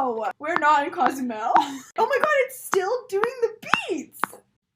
No! We're not in Cozumel. Oh my god, it's still doing the beats!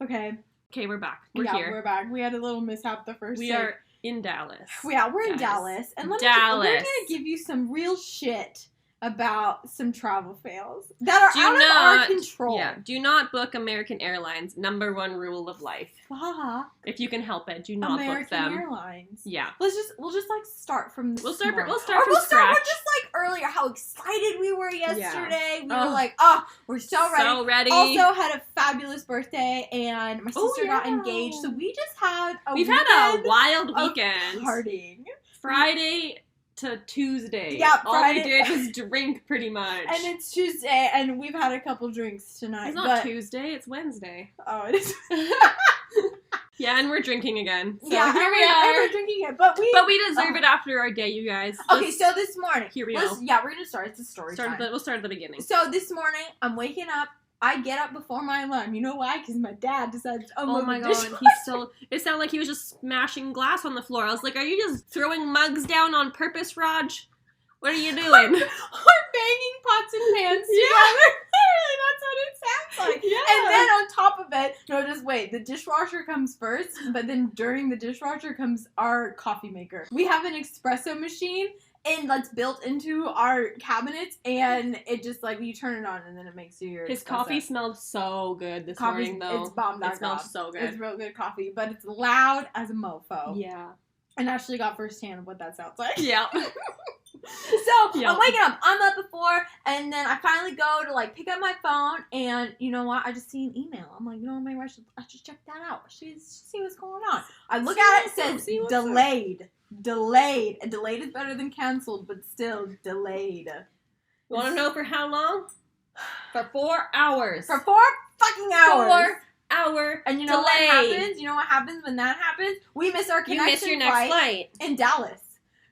Okay. Okay, we're back. We're here. We're back. We had a little mishap the first We are in Dallas. Yeah, we're in Dallas. And we're going to give you some real shit about some travel fails that are out of our control. Yeah, do not book American Airlines. Number one rule of life. Fuck. If you can help it, do not book them. American Airlines. Yeah. We'll just like start from We'll start from scratch. We're just like earlier how excited we were yesterday. Yeah. We were like, we're so ready. So ready. Also had a fabulous birthday and my sister got engaged. So we just had We've had a wild weekend. Partying. Friday to Tuesday. Yeah, Friday. All we did was drink pretty much. And it's Tuesday, and we've had a couple drinks tonight. It's not Tuesday, it's Wednesday. Oh, it is. Yeah, and we're drinking again. So yeah, here we are. And we're drinking it, but we deserve it after our day, you guys. Okay, so this morning. Here we go. Yeah, we're gonna start. It's a story time. We'll start at the beginning. So this morning, I'm waking up. I get up before my alarm. You know why? Because my dad decides, oh my god, it sounded like he was just smashing glass on the floor. I was like, are you just throwing mugs down on purpose, Raj? What are you doing? We're banging pots and pans together. Literally, that's what it sounds like. Yeah. And then on top of it, no, just wait. The dishwasher comes first, but then during the dishwasher comes our coffee maker. We have an espresso machine. And that's built into our cabinets, and it just, like, you turn it on, and then it makes you your His espresso. Coffee smelled so good this morning, though. It's bomb.com. It smells so good. It's real good coffee, but it's loud as a mofo. Yeah. And actually got firsthand of what that sounds like. Yeah. So, I'm waking up. I'm up before, and then I finally go to, like, pick up my phone, and you know what? I just see an email. I'm like, you know what, maybe I should check that out. See what's going on. I look at it, it says delayed. Delayed. And delayed is better than canceled, but still delayed. You want to know for how long? For 4 hours. For 4 fucking hours. 4 hour And you know what happens? You know what happens when that happens? We miss our connection. You miss your next flight. In Dallas.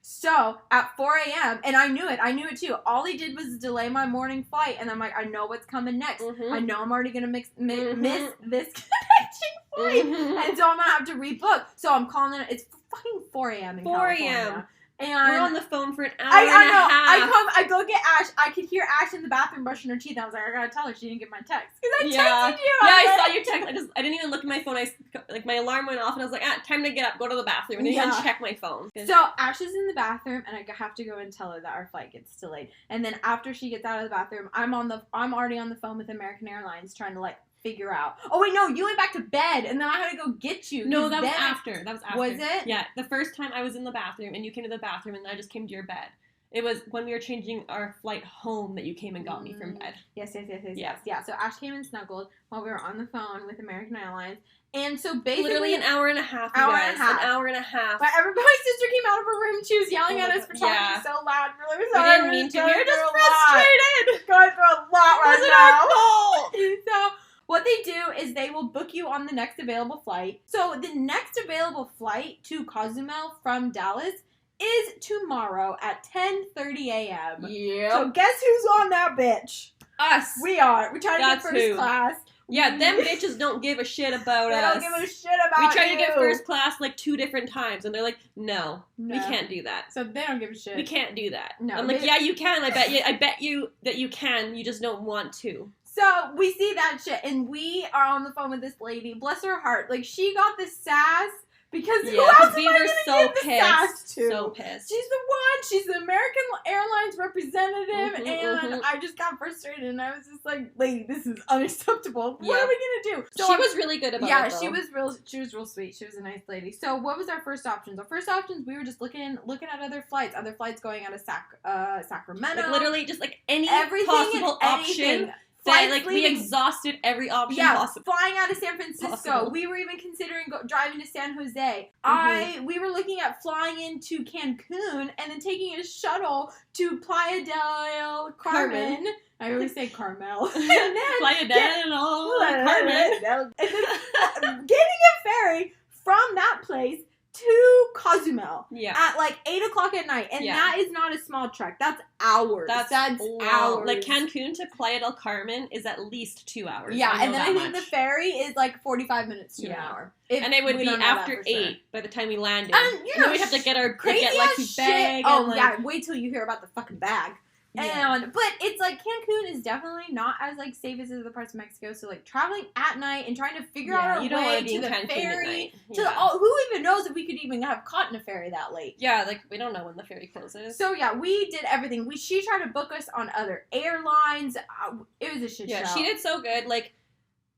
So, at 4 a.m., and I knew it too. All he did was delay my morning flight, and I'm like, I know what's coming next. I know I'm already going to miss this connection flight, and so I'm going to have to rebook. So I'm calling it, it's fucking 4 a.m. in California. And we're on the phone for an hour and a half. I go get Ash. I could hear Ash in the bathroom brushing her teeth. I was like, I gotta tell her she didn't get my text. Because I texted you. Yeah, I saw your text. I didn't even look at my phone. My alarm went off, and I was like, time to get up, go to the bathroom. And I didn't even check my phone. So Ash is in the bathroom, and I have to go and tell her that our flight gets delayed. And then after she gets out of the bathroom, I'm already on the phone with American Airlines trying to, like, figure out. Oh, wait, no, you went back to bed, and then I had to go get you. No, that was after. Was it? Yeah, the first time I was in the bathroom, and you came to the bathroom, and I just came to your bed. It was when we were changing our flight home that you came and got me from bed. Yes. Yeah, so Ash came and snuggled while we were on the phone with American Airlines. And so basically... Literally an hour and a half, An hour and a half. But my sister came out of her room, she was yelling at us for talking so loud. Really sorry. We didn't mean to. We were just frustrated. Going through a lot right now. It wasn't our fault. So... what they do is they will book you on the next available flight. So the next available flight to Cozumel from Dallas is tomorrow at 10:30 a.m. Yeah. So guess who's on that bitch? Us. We are. We try to get first class. Yeah, them bitches don't give a shit about us. They don't give a shit about We tried to get first class like 2 different times, and they're like, no, we can't do that. So they don't give a shit. We can't do that. No. I'm like, yeah, you can. I bet you that you can. You just don't want to. So, we see that shit, and we are on the phone with this lady. Bless her heart. Like, she got the sass, because who else we am I were so pissed. The sass to? So pissed. She's the one. She's the American Airlines representative, and I just got frustrated, and I was just like, lady, this is unacceptable. What are we going to do? So she was really good about it, Yeah, she was real sweet. She was a nice lady. So, what was our first options? Our first options, we were just looking at other flights going out of Sacramento. Like, literally, just, like, any everything possible option. That, like, we exhausted every option possible. Flying out of San Francisco. We were even considering driving to San Jose. We were looking at flying into Cancun and then taking a shuttle to Playa del Carmen. I always say Carmel. And then Playa del Carmen. And then getting a ferry from that place to Cozumel at like 8 o'clock at night, and that is not a small trek. That's hours. That's hours. Like Cancun to Playa del Carmen is at least 2 hours. Yeah, and then I think the ferry is like 45 minutes to an hour. And it would be after 8 by the time we landed. And then we'd have to get our crazy like bag. Oh yeah, wait till you hear about the fucking bag. But it's like Cancun is definitely not as like safe as other parts of Mexico. So like traveling at night and trying to figure out our way to the ferry. Who even knows if we could even have caught in a ferry that late? Yeah, like we don't know when the ferry closes. So yeah, we did everything. She tried to book us on other airlines. It was a shit show. Yeah, she did so good. Like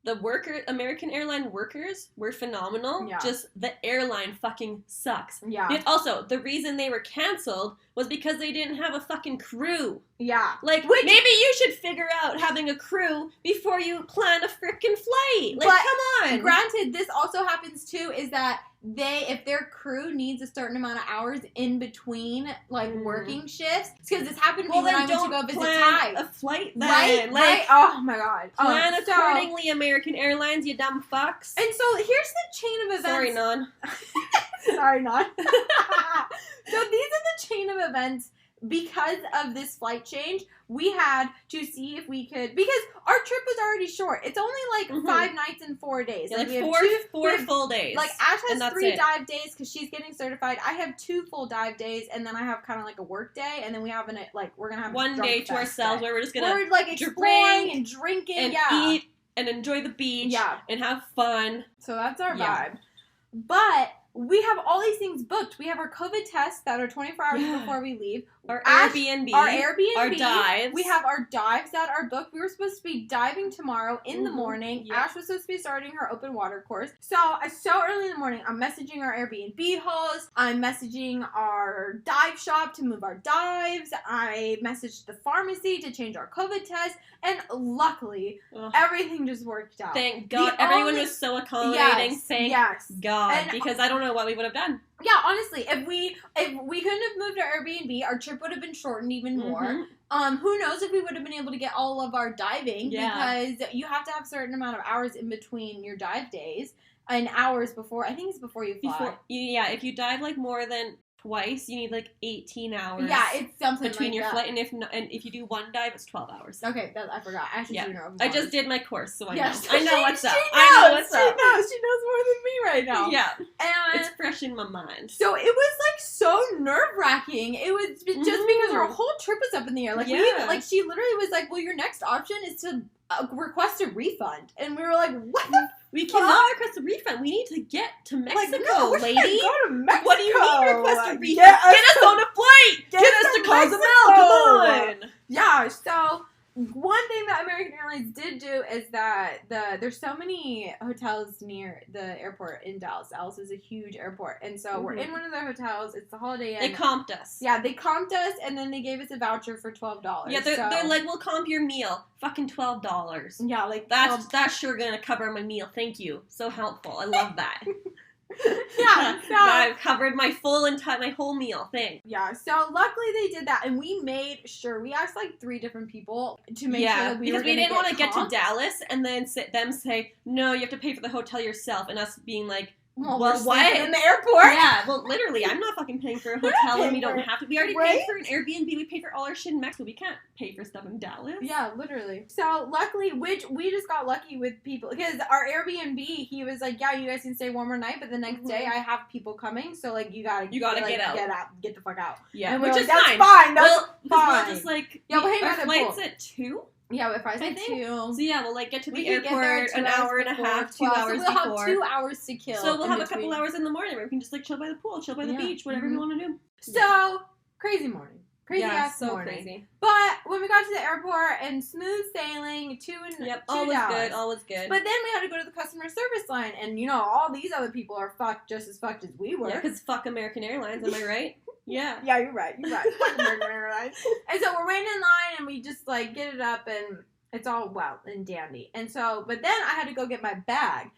the American airline workers were phenomenal. Yeah. Just the airline fucking sucks. Yeah. And also, the reason they were canceled was because they didn't have a fucking crew. Yeah. Like, maybe you should figure out having a crew before you plan a frickin' flight. Like, come on. Granted, this also happens too, is that if their crew needs a certain amount of hours in between, like, working shifts, because this happened to me when I went to go visit Ty. A flight then. Right? Oh my god. Plan accordingly, American Airlines, you dumb fucks. And so, here's the chain of events. Sorry, Non. Sorry, Non. So, these are the chain of events. Because of this flight change, we had to see if we could, because our trip was already short. It's only like 5 nights and 4 days. Yeah, like we have four full days. Like Ash has 3 dive days because she's getting certified. I have 2 full dive days, and then I have kind of like a work day, and then we have we're gonna have one day to ourselves where we're just gonna like exploring and drinking and eat and enjoy the beach and have fun. So that's our vibe. But we have all these things booked. We have our COVID tests that are 24 hours before we leave. Our Airbnb. Our dives. We have our dives that are booked. We were supposed to be diving tomorrow in the morning. Yep. Ash was supposed to be starting her open water course. So early in the morning, I'm messaging our Airbnb host. I'm messaging our dive shop to move our dives. I messaged the pharmacy to change our COVID test. And luckily, everything just worked out. Thank God. Everyone was so accommodating. Thank God. Because I don't know what we would have done. Yeah, honestly, if we couldn't have moved our Airbnb, our trip would have been shortened even more. Who knows if we would have been able to get all of our diving because you have to have a certain amount of hours in between your dive days and hours before. I think it's before you fly. If you dive like more than twice, you need like 18 hours. Yeah, it's something between like your that. flight, and if you do one dive, it's 12 hours. Okay, I forgot. I just did my course, so I know. I know what's up. I know what's up. She knows more than me right now. Yeah, and it's fresh in my mind. So it was like so nerve-wracking. It was just because our whole trip was up in the air. Like she literally was like, "Well, your next option is to request a refund," and we were like, "What the?" We cannot request a refund. We need to get to Mexico, lady. Go to Mexico. What do you mean request a refund? Get us on a flight. Get us to Cozumel. Come on. Yeah. So one thing that American Airlines did do is that there's so many hotels near the airport in Dallas. Dallas is a huge airport, and so we're in one of their hotels. It's the Holiday Inn. They comped us. Yeah, they comped us, and then they gave us a voucher for $12. Yeah, they're like, we'll comp your meal. Fucking $12. Yeah, like that's sure gonna cover my meal. Thank you. So helpful. I love that. Yeah, so I've covered my whole meal thing. Yeah, so luckily they did that, and we made sure we asked like 3 different people to make sure that we didn't want to get to Dallas and then them say no, you have to pay for the hotel yourself, and us being like, well what in the airport? Yeah, well, literally, I'm not fucking paying for a hotel, and we don't have to. We already paid for an Airbnb. We paid for all our shit in Mexico. We can't pay for stuff in Dallas. Yeah, literally. So luckily, we just got lucky with people because our Airbnb, he was like, yeah, you guys can stay one more night, but the next day I have people coming, so like you gotta get out, get the fuck out. Yeah, and which is that's fine. fine. That's fine. We'll just like our flight's at 2. Yeah, if I said 2. So yeah, we'll like get to the airport an hour and a half, 2 hours before. So we'll have 2 hours to kill. So we'll have a couple hours in the morning where we can just like chill by the pool, chill by the beach, whatever we want to do. So crazy morning. Crazy ass so morning. Crazy. But when we got to the airport and smooth sailing, 2 all was Dallas. good. But then we had to go to the customer service line, and all these other people are just as fucked as we were. Yeah, because fuck American Airlines, am I right? Yeah. Yeah, you're right. Fuck American Airlines. And so we're waiting in line, and we just like get it up, and it's all well and dandy. And so, but then I had to go get my bag.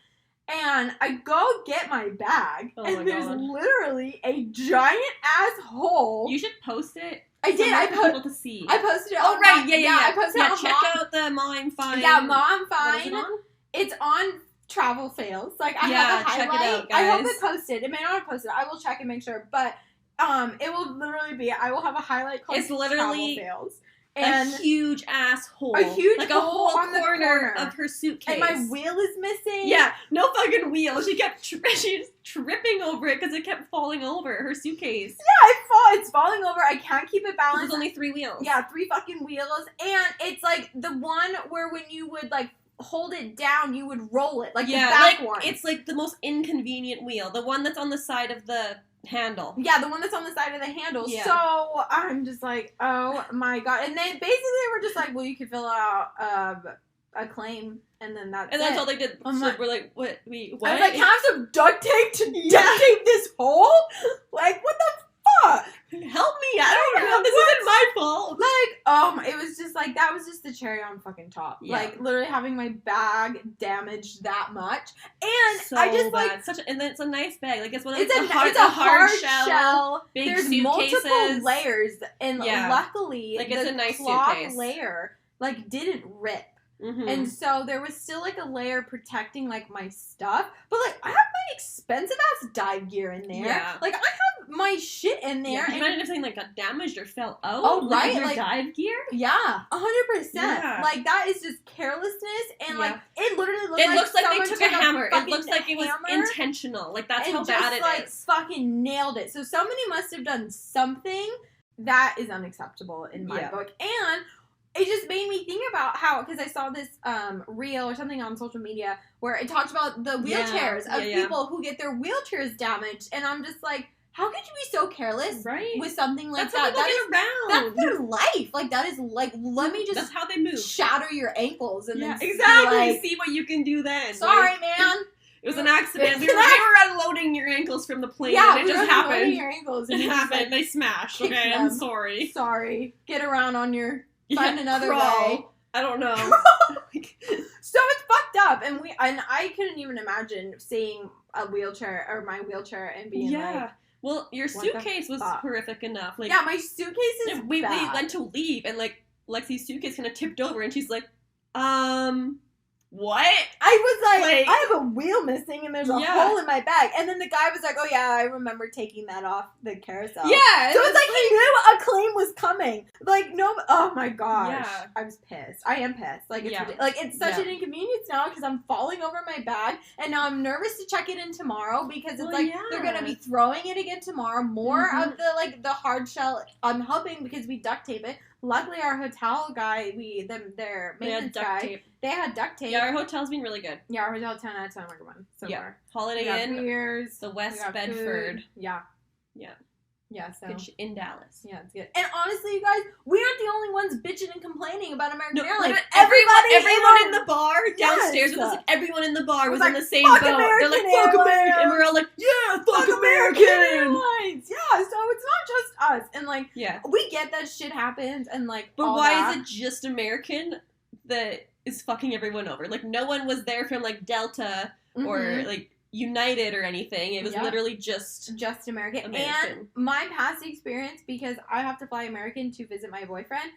And I go get my bag, and there's literally a giant ass hole. You should post it. I did. I people to see. I posted it. Oh right, yeah. I posted it on check out the Mom Fine. Yeah, Mom Fine. What is it on? It's on Travel Fails. Like I have a highlight. Check it out, guys. I hope it posted. It may not have posted. I will check and make sure. But it will literally be. I will have a highlight called Travel Fails. And a huge ass hole. A huge like hole a whole on the corner corner of her suitcase. And my wheel is missing. Yeah, no fucking wheel. She kept she's tripping over it because it kept falling over her suitcase. Yeah, it's falling over. I can't keep it balanced. There's only 3 wheels. Yeah, 3 fucking wheels. And it's like the one where when you would like hold it down, you would roll it. Like the back one. It's like the most inconvenient wheel. The one that's on the side of the handle. Yeah, the one that's on the side of the handle. Yeah. So I'm just like, oh my god. And they basically were just like, well, you could fill out a claim and then that's all they did. I'm So like, we're like, what? What? I was like, can I have some duct tape to duct tape this hole? Like, what the fuck? Help me! I don't know. This isn't my fault. Like, it was just like, that was just the cherry on fucking top. Yeah. Like, literally having my bag damaged that much. And So I just bad. And then it's a nice bag. Like, it's one of it's a hard shell. shell. Big There's suitcases. multiple layers, and Yeah. luckily, Like, it's the a nice cloth suitcase. layer like didn't rip. Mm-hmm. And so there was still like a layer protecting like my stuff, but like I have my expensive ass dive gear in there. Yeah. Like I have my shit in there. Yeah, you might have something like got damaged or fell out. Oh, right, Your like- dive gear. Yeah, 100%. Yeah. Like that is just carelessness, and like it literally looks It like looks like someone they took a hammer. It fucking looks like it was hammer intentional. Like that's and how just bad it is. like fucking nailed it. So somebody must have done something that is unacceptable in my book, and it just made me think about how, because I saw this reel or something on social media where it talked about the wheelchairs of people who get their wheelchairs damaged, and I'm just like, how could you be so careless with something like that's that? How people get around. That's their life. Like that is like, let me just that's how they move. Shatter your ankles and then exactly. Like, see what you can do then. Sorry, like, man. It was an accident. We were unloading your ankles from the plane, Yeah, and it just happened. Your ankles and it happened. Like, they smashed. Okay, I'm sorry. Sorry. Get around on your. Find another crawl. way. I don't know. So it's fucked up, and I couldn't even imagine seeing a wheelchair or my wheelchair and being like, well, your suitcase was horrific enough. Like, yeah, my suitcase is we bad. went to leave, and like Lexi's suitcase kind of tipped over, and she's like, what? I was like, I have a wheel missing and there's a hole in my bag. And then the guy was like, oh yeah, I remember taking that off the carousel. Yeah. So it's like he knew a claim was coming. Like, no, oh my gosh. Yeah. I was pissed. I am pissed. Like, it's such an inconvenience now because I'm falling over my bag and now I'm nervous to check it in tomorrow because it's they're going to be throwing it again tomorrow. More of the hard shell. I'm hoping because we duct tape it. Luckily, our hotel guy, their maintenance guy, they had duct tape. Yeah, our hotel's been really good. Yeah, our hotel 10 out of 10 recommend. So yeah, Holiday Inn, beers, the West Bedford. Food. Yeah. Yeah, so in Dallas. Yeah, it's good. And honestly, you guys, we aren't the only ones bitching and complaining about American Airlines. Everyone in the bar downstairs with us, like, everyone in the bar was in the same boat. They're like, fuck American, and we're all like, yeah, fuck American Airlines. Yeah, so it's not just us, and like, we get that shit happens, and like, but why is it just American that is fucking everyone over? Like, no one was there from like Delta or like United or anything. It was literally just American. And my past experience, because I have to fly American to visit my boyfriend,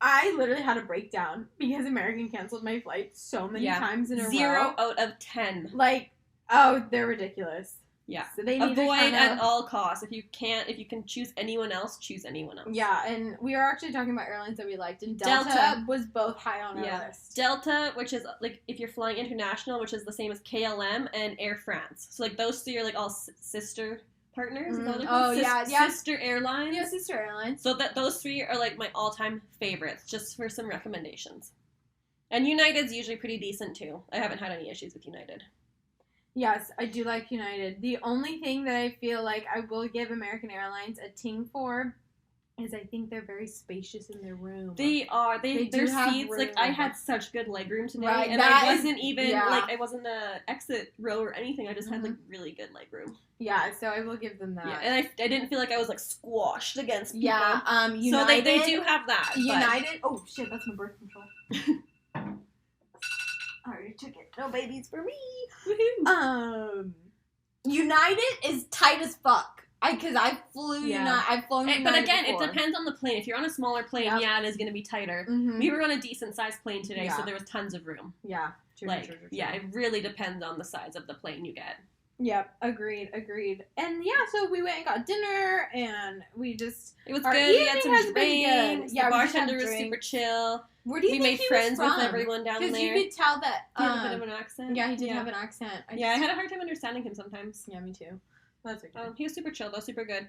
I literally had a breakdown because American canceled my flight so many times in a row. 0 out of 10. Like, oh, they're ridiculous. Yeah. So they need avoid at all costs. If you can choose anyone else, choose anyone else. Yeah, and we were actually talking about airlines that we liked, and Delta was both high on our list. Delta, which is like if you're flying international, which is the same as KLM and Air France. So like those three are like all sister partners. Sister airlines. Yeah, sister airlines. So those three are like my all-time favorites. Just for some recommendations. And United's usually pretty decent too. I haven't had any issues with United. Yes, I do like United. The only thing that I feel like I will give American Airlines a ting for is I think they're very spacious in their room. They are. Their seats, like, I had such good legroom today. Right, and I wasn't even, like, I wasn't a exit row or anything. I just had, like, really good legroom. Yeah, so I will give them that. Yeah, and I didn't feel like I was, like, squashed against people. Yeah, United. So they do have that. United. But... Oh, shit, that's my birth control. I already took it. No babies for me. Woohoo. United is tight as fuck. Because I flew United. I've flown United But again, before. it depends on the plane. If you're on a smaller plane, it is going to be tighter. We were on a decent sized plane today, so there was tons of room. Yeah. True. It really depends on the size of the plane you get. Yep, agreed. And yeah, so we went and got dinner, and we just... It was good. We had some drinks. Yeah, the bartender was super chill. Where do you we think made friends with everyone down there. Because you could tell that... he had a bit of an accent. Yeah, he did have an accent. I had a hard time understanding him sometimes. Yeah, me too. That's okay. He was super chill, though. Super good.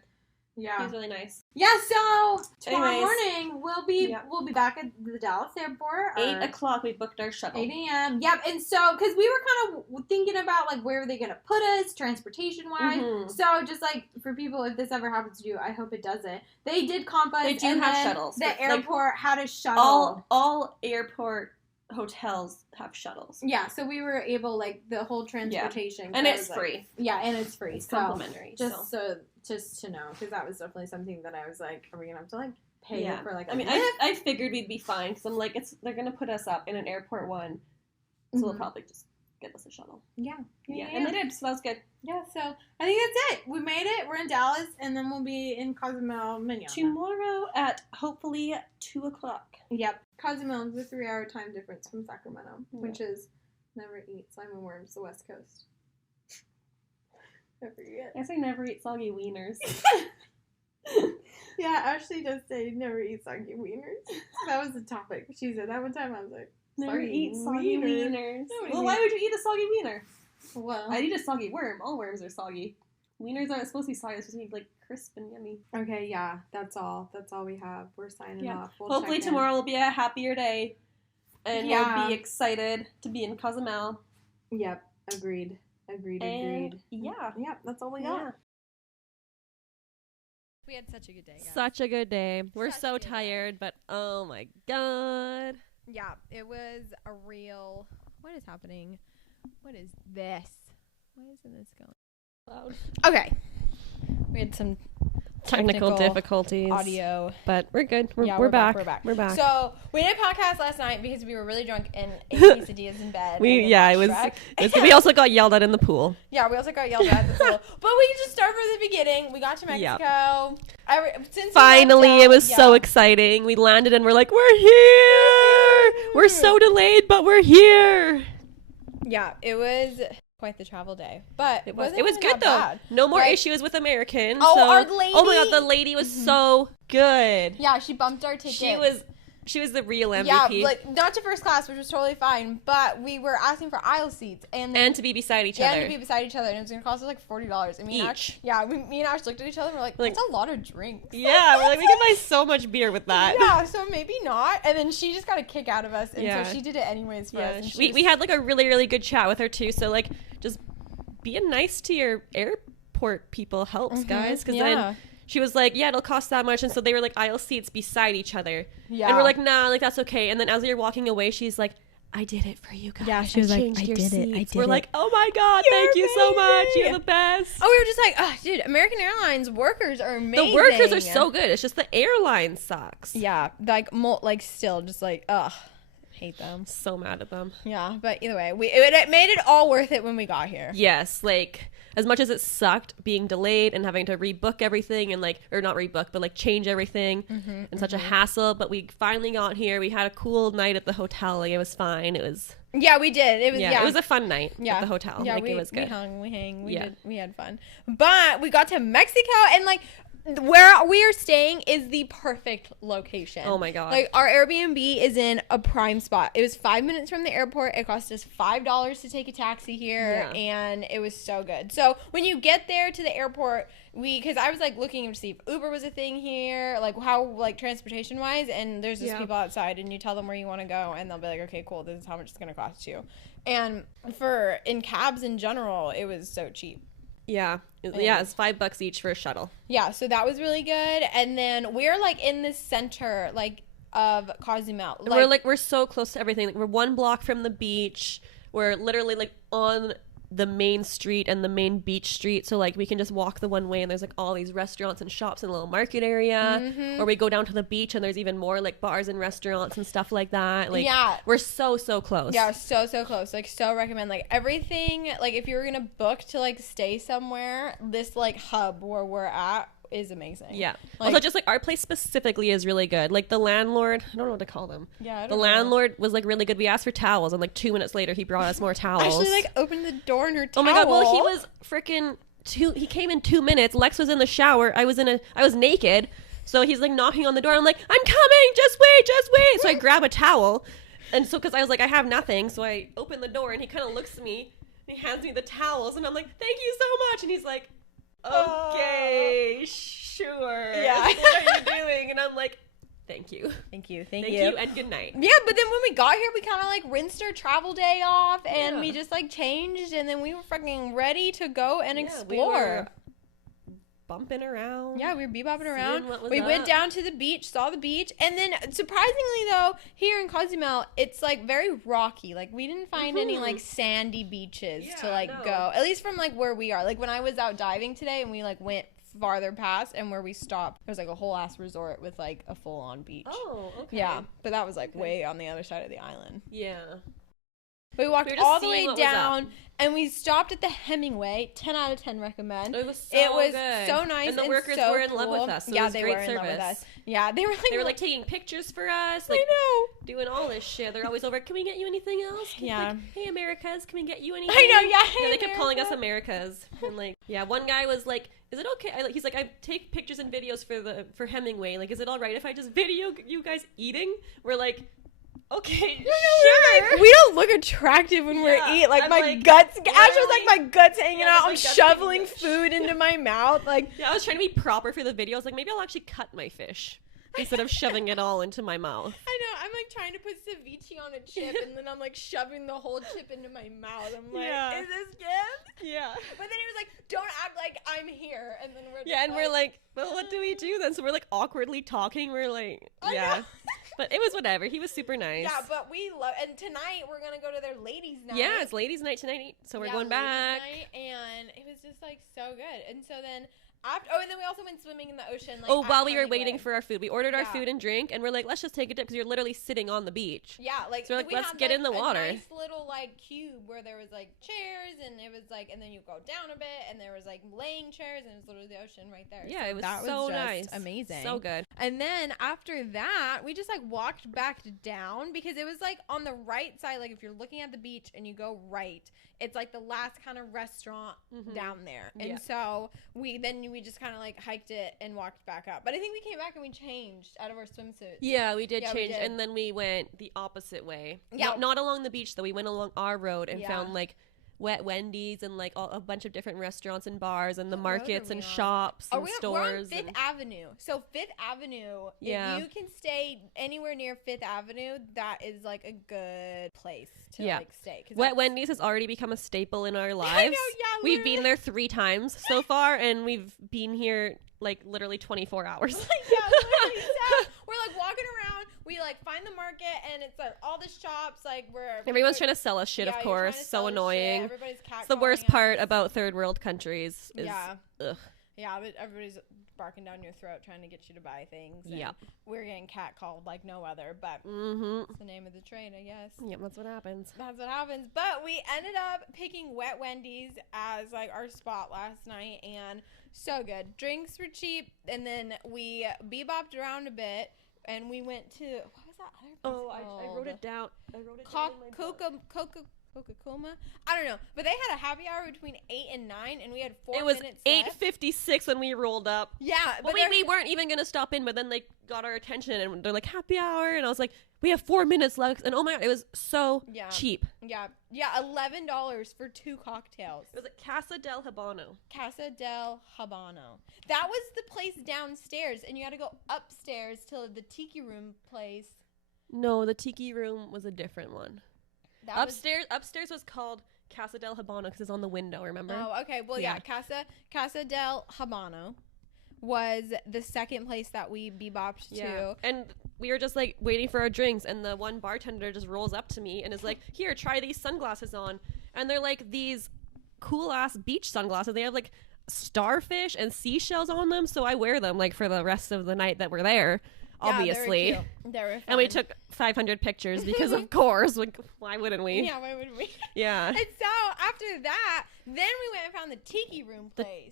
Yeah. He was really nice. Yeah, so tomorrow morning we'll be back at the Dallas airport. 8 o'clock we booked our shuttle. 8 a.m. Yep, and so, because we were kind of thinking about, like, where are they going to put us, transportation-wise. Mm-hmm. So, just, like, for people, if this ever happens to you, I hope it doesn't. They did comp us. They do have shuttles. The airport had a shuttle. All airport hotels have shuttles. Yeah, so we were able, like, the whole transportation. Yeah. And it's free. Yeah, and it's free. It's complimentary. Just to know, because that was definitely something that I was like, are we going to have to, like, pay for, like, I figured we'd be fine, because I'm like, they're going to put us up in an airport one, so they'll probably just get us a shuttle. Yeah. And they did, so that was good. Yeah, so I think that's it. We made it. We're in Dallas, and then we'll be in Cozumel mañana. Tomorrow at, hopefully, 2 o'clock. Yep. Cozumel is a 3-hour time difference from Sacramento, which is never eat slime and worms, the West Coast. I forget. I say never eat soggy wieners. Yeah, Ashley does say never eat soggy wieners. That was the topic. She said that one time. I was like, never eat soggy wieners. Well, why would you eat a soggy wiener? Well, I'd eat a soggy worm. All worms are soggy. Wieners aren't supposed to be soggy. They're supposed to be like crisp and yummy. Okay, yeah, that's all. That's all we have. We're signing off. We'll hopefully tomorrow will be a happier day, and we'll be excited to be in Cozumel. Yep, agreed. Yeah. Yep, that's all we got. Yeah. We had such a good day, guys. Such a good day. We're so tired, but oh my god. Yeah, it was a real... What is happening? What is this? Why isn't this going loud? Okay. We had some technical difficulties. Audio. But we're good. We're back. We're back. So we did a podcast last night because we were really drunk and ate quesadillas in bed. We also got yelled at in the pool. Yeah, we also got yelled at in the pool. But we can just start from the beginning. We got to Mexico. Yep. Finally, it was so exciting. We landed and we're like, we're here. We're so delayed, but we're here. Yeah, it was quite the travel day, but it was good though. Bad. No more issues with Americans. Our lady. Oh my god, the lady was so good. Yeah, she bumped our ticket. She was the real MVP. Yeah, like not to first class, which was totally fine, but we were asking for aisle seats and to be beside each other. And to be beside each other, and it was gonna cost us like $40. And me and Ash looked at each other and we're like, that's a lot of drinks. Yeah, we're like, we can buy so much beer with that. Yeah, so maybe not. And then she just got a kick out of us, and so she did it anyways for us. And we had like a really, really good chat with her too. So like, just being nice to your airport people helps, guys, because then. She was like, yeah, it'll cost that much. And so they were like aisle seats beside each other. Yeah. And we're like, nah, like that's okay. And then as we were walking away, she's like, I did it for you guys. Yeah, she was like, I did it. We're like, oh my God, thank you so much. You're the best. Oh, we were just like, oh, dude, American Airlines workers are amazing. The workers are so good. It's just the airline sucks. Yeah, like still just like, ugh. Hate them. So mad at them. Yeah, but either way, it made it all worth it when we got here. Yes, like as much as it sucked being delayed and having to rebook everything and like, or not rebook, but like change everything and such a hassle. But we finally got here. We had a cool night at the hotel. Like it was fine. It was. Yeah, we did. It was it was a fun night at the hotel. Yeah, it was good. We hung, we had fun. But we got to Mexico and like. Where we are staying is the perfect location. Oh my god! Like our Airbnb is in a prime spot. It was 5 minutes from the airport. It cost us $5 to take a taxi here, and it was so good. So when you get there to the airport, because I was like looking to see if Uber was a thing here, like how like transportation wise, and there's just people outside, and you tell them where you want to go, and they'll be like, okay, cool, this is how much it's gonna cost you. And in cabs in general, it was so cheap. Yeah. It's $5 each for a shuttle. Yeah, so that was really good. And then we're like in the center, like of Cozumel. Like, we're so close to everything. Like, we're 1 block from the beach. We're literally like on the main street and the main beach street, so like we can just walk the one way, and there's like all these restaurants and shops in a little market area, or we go down to the beach and there's even more like bars and restaurants and stuff like that. Like we're so close. Yeah, so close. Like so recommend like everything. Like if you were gonna book to like stay somewhere, this like hub where we're at is amazing. Yeah. Like, also, just like our place specifically is really good. Like the landlord, I don't know what to call them. Yeah, the landlord was like really good. We asked for towels, and like 2 minutes later, he brought us more towels. Actually, like opened the door in her towel. Oh my god! Well, he was freaking he came in 2 minutes. Lex was in the shower. I was naked. So he's like knocking on the door. I'm like, I'm coming. Just wait. So I grab a towel, and so because I was like, I have nothing. So I open the door, and he kind of looks at me. And he hands me the towels, and I'm like, thank you so much. And he's like, okay, sure. Yeah. What are you doing? And I'm like, thank you, thank you, and good night. Yeah, but then when we got here, we kind of like rinsed our travel day off, and we just like changed, and then we were fucking ready to go and explore. We were bumping around. Yeah, we were bebopping around. We went down to the beach, saw the beach, and then surprisingly though, here in Cozumel, it's like very rocky. Like we didn't find any like sandy beaches to like go. At least from like where we are. Like when I was out diving today and we like went farther past and where we stopped, there was like a whole ass resort with like a full on beach. Oh, okay. Yeah, but that was like way on the other side of the island. Yeah. We walked all the way down, and we stopped at the Hemingway. 10 out of 10 recommend. It was so good. So nice, and the workers were in love with us. So yeah, it was they great were in service. love with us. Yeah, they were like taking pictures for us. Like, I know, doing all this shit. They're always over. Can we get you anything else? Yeah. Like, hey Americas, can we get you anything? I know. Yeah. Yeah, they kept calling us Americas, and like, yeah, one guy was like, "Is it okay?" He's like, "I take pictures and videos for Hemingway. Like, is it all right if I just video you guys eating?" We're like, okay, sure. Like, we don't look attractive when we're eating. Like my guts. Ash was like my guts hanging out. I'm shoveling food into my mouth. Like I was trying to be proper for the video. I was like, maybe I'll actually cut my fish instead of shoving it all into my mouth. I know. I'm like trying to put ceviche on a chip, and then I'm like shoving the whole chip into my mouth. I'm like, is this good? Yeah. But then he was like, don't act like I'm here. And then we're like, well, what do we do then? So we're like awkwardly talking. We're like, yeah. But it was whatever. He was super nice. Yeah, but we love. And tonight we're gonna go to their ladies' night. Yeah, it's ladies' night tonight, so we're going back. Night, and it was just like so good. And so then after, and then we also went swimming in the ocean. Like, while we were waiting for our food, we ordered our food and drink, and we're like, let's just take a dip because you're literally sitting on the beach. Yeah, like so we're like, let's get like in the water. A nice little like cube where there was like chairs, and it was like, and then you go down a bit, and there was like laying chairs, and it was literally the ocean right there. Yeah, so it was that so was just nice, amazing, so good. And then after that, we just like walked back down because it was like on the right side. Like if you're looking at the beach and you go right, it's like the last kind of restaurant down there. And so we just kind of like hiked it and walked back up. But I think we came back and we changed out of our swimsuits. Yeah, we did change. And then we went the opposite way. Yeah. Not along the beach though. We went along our road and found like Wet Wendy's and like a bunch of different restaurants and bars and the markets and shops and stores. We're on Fifth Avenue. So Fifth Avenue, if you can stay anywhere near Fifth Avenue, that is like a good place to like stay. Wet Wendy's has already become a staple in our lives. I know, yeah, we've been there 3 times so far, and we've been here like literally 24 hours. Literally. So we're like walking around. We like find the market, and it's like all the shops like where everyone's trying to sell us shit. Of course, so annoying. Everybody's it's the worst part about third world countries. Is, ugh. Yeah, but everybody's barking down your throat trying to get you to buy things. Yeah, we're getting catcalled like no other, but it's the name of the trade, I guess. Yep, that's what happens. That's what happens. But we ended up picking Wet Wendy's as like our spot last night, and so good. Drinks were cheap, and then we bebopped around a bit, and we went to what was that other place called? I wrote it down. Coca-Cola? I don't know. But they had a happy hour between 8 and 9, and we had 4 minutes left. It was 8:56 when we rolled up. Yeah. But we weren't even going to stop in, but then they got our attention, and they're like, happy hour. And I was like, we have 4 minutes left. And oh my God, it was so cheap. Yeah. Yeah, $11 for 2 cocktails. It was at Casa del Habano. Casa del Habano. That was the place downstairs, and you had to go upstairs to the tiki room place. No, the tiki room was a different one. Upstairs was called Casa del Habano because it's on the window, remember? Oh, okay. Well, yeah, Casa del Habano was the second place that we bebopped to. And we were just like waiting for our drinks, and the one bartender just rolls up to me and is like, here, try these sunglasses on. And they're like these cool ass beach sunglasses. They have like starfish and seashells on them, so I wear them like for the rest of the night that we're there. Obviously. Yeah, they were fun. And we took 500 pictures because of course, like, why wouldn't we? Yeah, why wouldn't we? Yeah. And so after that, then we went and found the tiki room place.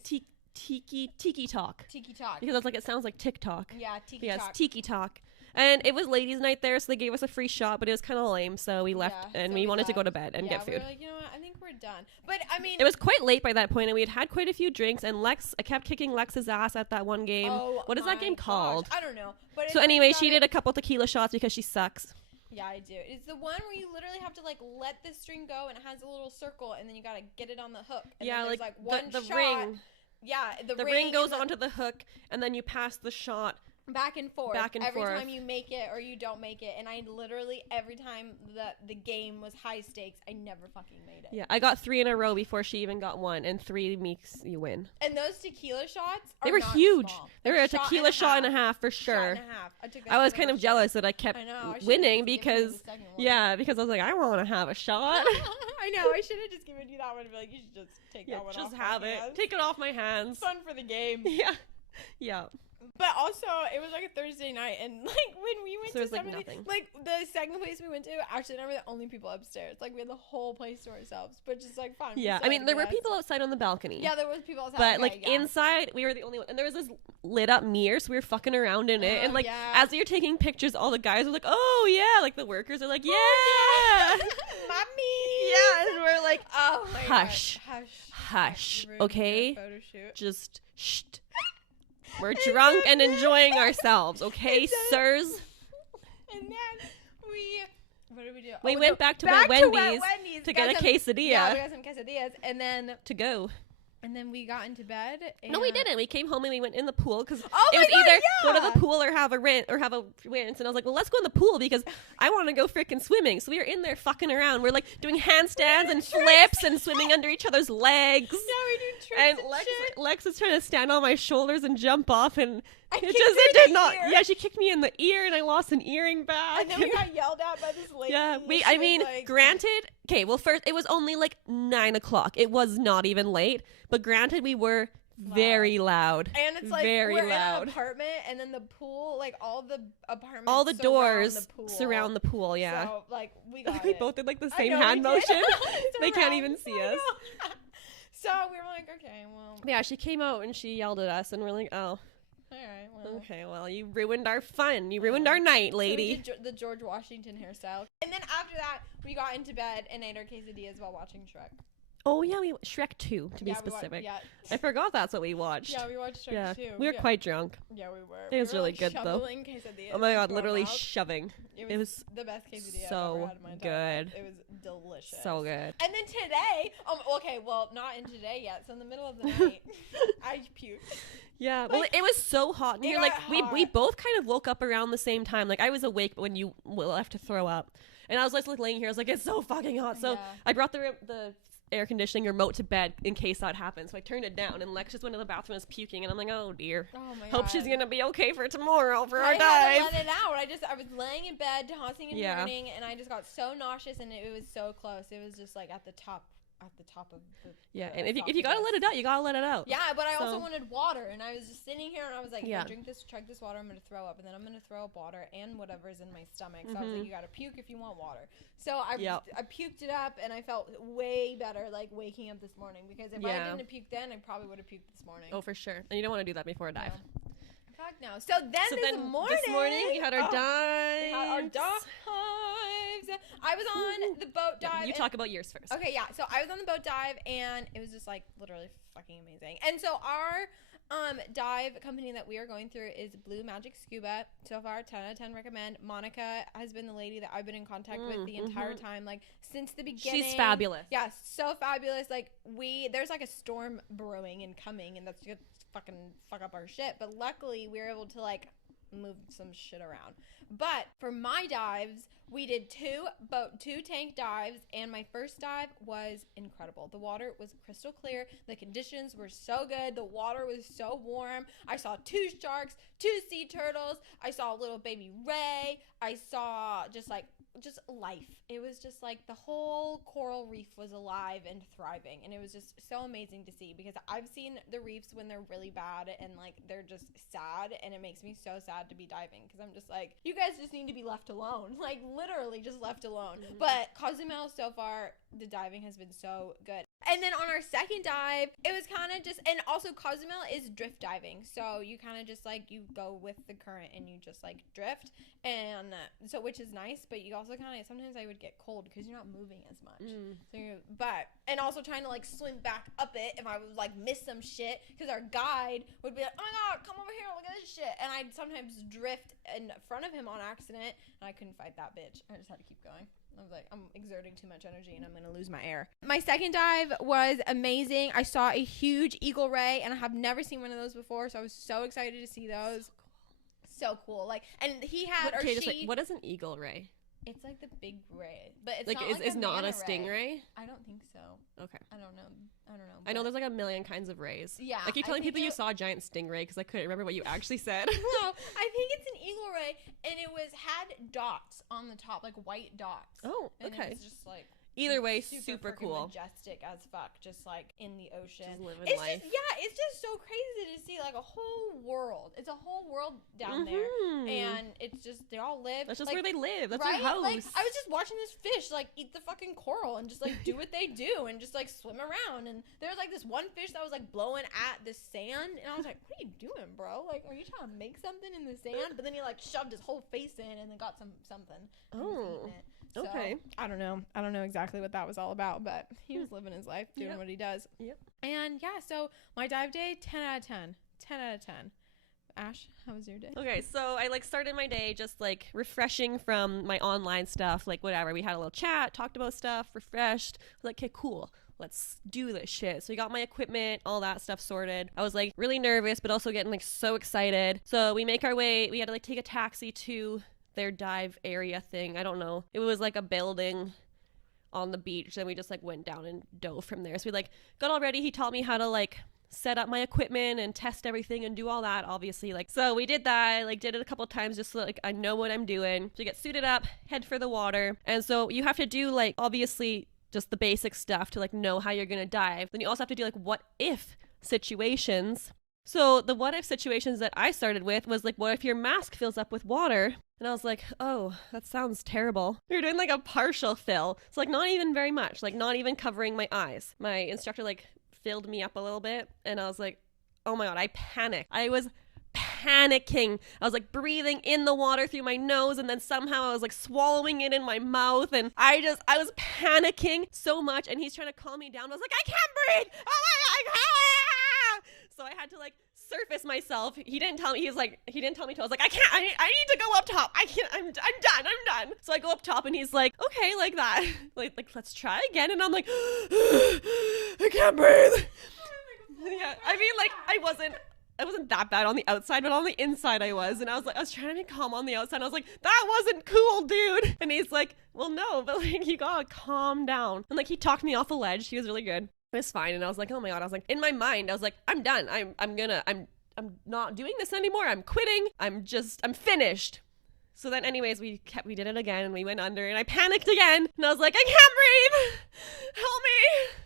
Tiki Talk. Tiki Talk. Because I was like, it sounds like TikTok. Yeah, Tiki Yes, Talk. Tiki Talk. And it was ladies' night there, so they gave us a free shot, but it was kind of lame, so we left and so we wanted to go left. to bed and get we food. were like, you know what? I think we're done. But I mean, It was quite late by that point, and we had quite a few drinks, and I kept kicking Lex's ass at that one game. What is that game called? I don't know. But So anyway, she did a couple tequila shots because she sucks. Yeah, I do. It's the one where you literally have to like let the string go, and it has a little circle, and then you gotta get it on the hook. And Yeah, then like one the shot. ring. Yeah, The ring goes onto the hook, and then you pass the shot back and forth. Every time you make it or you don't make it. And I literally, every time the game was high stakes, I never fucking made it. Yeah, I got 3 in a row before she even got one, and 3 makes you win. And those tequila shots They were not huge. small. They were a tequila shot and a half for sure. Shot and a half. I was kind of jealous that I kept winning because because I was like, I want to have a shot. I know. I should have just given you that one and be like, you should just take that one off. Just have it. Hands. Take it off my hands. Fun for the game. Yeah. Yeah. But also, it was like a Thursday night, and like when we went So to it was, like, somebody, nothing. like the second place we went to, actually, we were the only people upstairs. Like we had the whole place to ourselves, but just like fun. Yeah, I mean, there were people outside on the balcony. Yeah, there was people outside. But like inside, we were the only one, and there was this lit up mirror, so we were fucking around in it, and like as we were taking pictures, all the guys were like, "Oh yeah," like the workers are like, "Yeah, mommy." Yeah, and we're like, "Oh my hush, gosh, hush, ruined okay, your photo shoot." just shh." We're drunk and enjoying ourselves, okay, sirs? And then what did we do? We went back to Wendy's to get a quesadilla. Yeah, we got some quesadillas, and then to go. And then we got into bed. And No, we didn't. We came home and we went in the pool because it my was God, either go yeah! to the pool or have a rinse. And I was like, well, let's go in the pool because I want to go freaking swimming. So we were in there fucking around. We're like doing handstands and flips and swimming under each other's legs. Yeah, we do tricks And shit. Lex was trying to stand on my shoulders and jump off, and kicked it her in did the not. ear. Yeah, she kicked me in the ear, and I lost an earring back. And then we got yelled at by this lady. Yeah, She I was mean, like, granted, okay, well, first, it was only like 9 o'clock. It was not even late, but granted, we were very loud. And it's like, very we're loud. in an apartment, and then the pool, like, all the apartments All the doors surround surround the pool, yeah. So, like, we got We it. both did like the I same know, hand we did. motion. They can't Surround. even see I us. know. So we were like, okay, well, Yeah, she came out and she yelled at us, and we're like, oh, all right, well. okay, well, you ruined our fun. You ruined our night, So lady. we did the George Washington hairstyle. And then after that, we got into bed and ate our quesadillas while watching Shrek. Oh, yeah, Shrek 2, to be Yeah, we wa- specific. yeah. I forgot that's what we watched. Yeah, we watched Shrek Yeah, 2. we were yeah. quite drunk. Yeah, we were. It was we were, really like, good, though. shoveling quesadillas Oh my god, into our literally mouths. shoving. It was the best quesadilla I've so ever had in my entire life. good. It was delicious. So good. And then today, okay, well, not in today yet. So in the middle of the night, I puked. Yeah, well, it was so hot in It here. got Like, we hot. both kind of woke up around the same time. Like, I was awake, but when you left to throw up. And I was just like laying here. I was like, it's so fucking hot. So Yeah. I brought the air conditioning remote to bed in case that happened. So I turned it down, and Lex just went to the bathroom and was puking. And I'm like, oh dear. Oh my god. Hope she's gonna be okay for tomorrow for I our had dive. to let it out. I was laying in bed, tossing and Yeah. turning, and I just got so nauseous, and it was so close. It was just like at the top of the. Yeah, the and if you gotta esophagus. let it out, you gotta let it out. Yeah, but I also So- wanted water, and I was just sitting here, and I was like, Yeah. chug this water, I'm gonna throw up, and then I'm gonna throw up water and whatever's in my stomach. So I was like, you gotta puke if you want water. So I puked it up, and I felt way better, like waking up this morning, because if I Yeah. didn't have puked then, I probably would have puked this morning. Oh, for sure. And you don't want to do that before a dive. Fuck no. So then this morning we had our dive. We had our dives. I was on the boat dive. You talk about yours first. Okay, yeah. So I was on the boat dive, and it was just like literally fucking amazing. And so our dive company that we are going through is Blue Magic Scuba. So far, 10 out of 10 recommend. Monica has been the lady that I've been in contact with the entire time, like since the beginning. She's fabulous. Yeah, so fabulous. Like there's like a storm brewing and coming, and that's gonna fucking fuck up our shit. But luckily, we were able to like move some shit around. But for my dives, we did two tank dives, and my first dive was incredible. The water was crystal clear. The conditions were so good. The water was so warm. I saw 2 sharks, 2 sea turtles. I saw a little baby ray. I saw just like just life. It was just like the whole coral reef was alive and thriving, and it was just so amazing to see, because I've seen the reefs when they're really bad and like they're just sad, and it makes me so sad to be diving, because I'm just like, you guys just need to be left alone, like literally just left alone. But Cozumel, so far the diving has been so good. And then on our second dive, it was kind of just, and also Cozumel is drift diving, so you kind of just like, you go with the current and you just like drift, and so, which is nice, but you also kind of, sometimes I would get cold because you're not moving as much. So and also trying to like swim back up it if I would like miss some shit, because our guide would be like, oh my god, come over here, look at this shit, and I'd sometimes drift in front of him on accident, and I couldn't fight that bitch. I just had to keep going. I was like, I'm exerting too much energy and I'm going to lose my air. My second dive was amazing. I saw a huge eagle ray, and I have never seen one of those before, so I was so excited to see those. So cool. Like, and he had, what is an eagle ray? It's like the big ray, but it's like, not is a not a manta ray. stingray? I don't think so. Okay. I don't know. I know there's like a million kinds of rays. Yeah. I keep telling people you saw a giant stingray because I couldn't remember what you actually said. No, I think it's an eagle ray, and it had dots on the top, like white dots. Oh, and okay. It was just like, either way, super cool. Majestic as fuck, just like in the ocean. Just living It's life. it's just so crazy to see like a whole world. It's a whole world down there, and it's just, they all live. That's just like, where they live. That's right? their house. Like, I was just watching this fish like eat the fucking coral and just like do what they do and just like swim around. And there was like this one fish that was like blowing at the sand, and I was like, what are you doing, bro? Like, are you trying to make something in the sand? But then he like shoved his whole face in and then got something. And was eating it. So, okay. I don't know exactly what that was all about, but he was living his life, doing what he does. Yep. And yeah, so my dive day, 10 out of 10. 10 out of 10. Ash, how was your day? Okay, so I like started my day just like refreshing from my online stuff, like whatever. We had a little chat, talked about stuff, refreshed. I was like, okay, cool. Let's do this shit. So we got my equipment, all that stuff sorted. I was like really nervous, but also getting like so excited. So we make our way. We had to like take a taxi to their dive area thing. I don't know. It was like a building on the beach, and we just like went down and dove from there. So we like got all ready. He taught me how to like set up my equipment and test everything and do all that, obviously. Like, so we did that. I like did it a couple times just so like I know what I'm doing. So we get suited up, head for the water. And so you have to do like obviously just the basic stuff to like know how you're gonna dive. Then you also have to do like what if situations. So the what if situations that I started with was like, what if your mask fills up with water? And I was like, oh, that sounds terrible. We were doing like a partial fill. So like not even very much, like not even covering my eyes. My instructor like filled me up a little bit, and I was like, oh my God, I panicked. I was panicking. I was like breathing in the water through my nose, and then somehow I was like swallowing it in my mouth, and I was panicking so much, and he's trying to calm me down. I was like, I can't breathe. Oh my God, I can't. So I had to like surface myself. He didn't tell me to. I was like, I can't. I need to go up top. I can't. I'm done. So I go up top, and he's like, okay, like that. like let's try again. And I'm like, I can't breathe. Yeah, I mean, like I wasn't that bad on the outside, but on the inside I was. And I was trying to be calm on the outside. I was like, that wasn't cool, dude. And he's like, well, no, but like you gotta calm down. And like he talked me off a ledge. He was really good. It was fine. And I was like, oh my God. I was like, in my mind, I was like, I'm done. I'm not doing this anymore. I'm quitting. I'm finished. So then anyways, we did it again, and we went under, and I panicked again, and I was like, I can't breathe. Help me.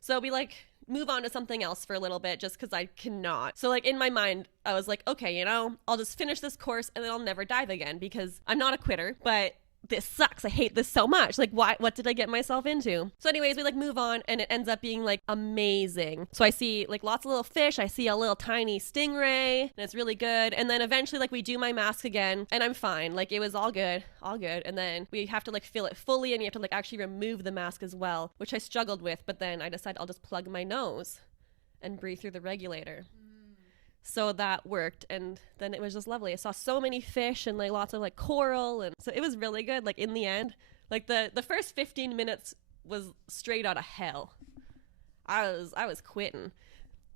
So we like move on to something else for a little bit just because I cannot. So like in my mind, I was like, okay, I'll just finish this course and then I'll never dive again because I'm not a quitter, but this sucks. I hate this so much. Like, what did I get myself into? So anyways, we like move on, and it ends up being like amazing. So I see like lots of little fish. I see a little tiny stingray, and it's really good. And then eventually like we do my mask again, and I'm fine. Like it was all good. And then we have to like fill it fully, and you have to like actually remove the mask as well, which I struggled with. But then I decided I'll just plug my nose and breathe through the regulator. So that worked, and then it was just lovely. I saw so many fish and like lots of like coral, and so it was really good. Like in the end, like the first 15 minutes was straight out of hell. I was quitting.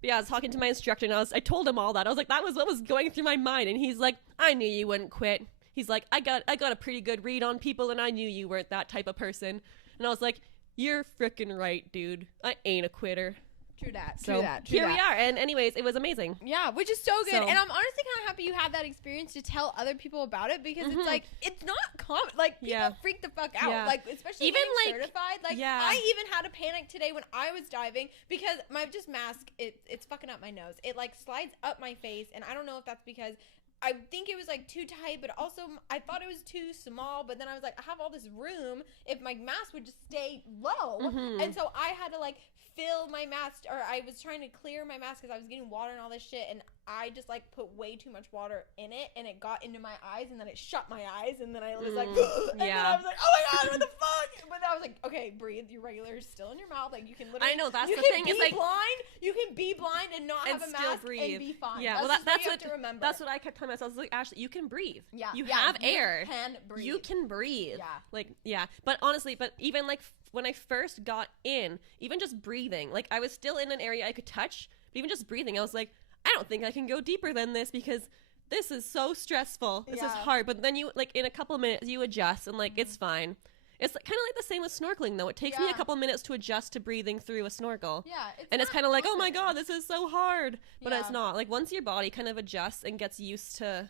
But yeah, I was talking to my instructor, and I told him all that. I was like, that was what was going through my mind, and he's like, I knew you wouldn't quit. He's like, I got a pretty good read on people, and I knew you weren't that type of person. And I was like, you're freaking right, dude. I ain't a quitter. True that. So here we are. And anyways, it was amazing. Yeah, which is so good. So- and I'm honestly kind of happy you had that experience to tell other people about it because it's like, it's not common. Like, people freak the fuck out. Yeah. Like, especially Even, getting like, certified. Like, yeah. I even had a panic today when I was diving because my mask, it's fucking up my nose. It, like, slides up my face. And I don't know if that's because I think it was, like, too tight, but also I thought it was too small. But then I was like, I have all this room if my mask would just stay low. And so I had to, like, fill my mask, or I was trying to clear my mask because I was getting water and all this shit, and I just, like, put way too much water in it, and it got into my eyes, and then it shut my eyes, and then I was like, and then I was like, oh my god, what the fuck? But I was like, okay, breathe, your regular is still in your mouth, like, you can literally, I know, that's you the can thing, be is, like, blind, you can be blind and not have a still mask breathe. and be fine. Yeah, well, that's that's what you what have to remember. That's what I kept telling myself. I was like, Ashley, you can breathe. Yeah, you have air. You can breathe. You can breathe. Yeah. Like, yeah. But honestly, even like when I first got in, even just breathing, like I was still in an area I could touch, but even just breathing, I was like, I don't think I can go deeper than this because this is so stressful. This is hard. But then you, like, in a couple of minutes, you adjust and, like, it's fine. It's kind of like the same with snorkeling, though. It takes me a couple minutes to adjust to breathing through a snorkel. Yeah. It's kind of like, oh my god, this is so hard. But Yeah. it's not. Like, once your body kind of adjusts and gets used to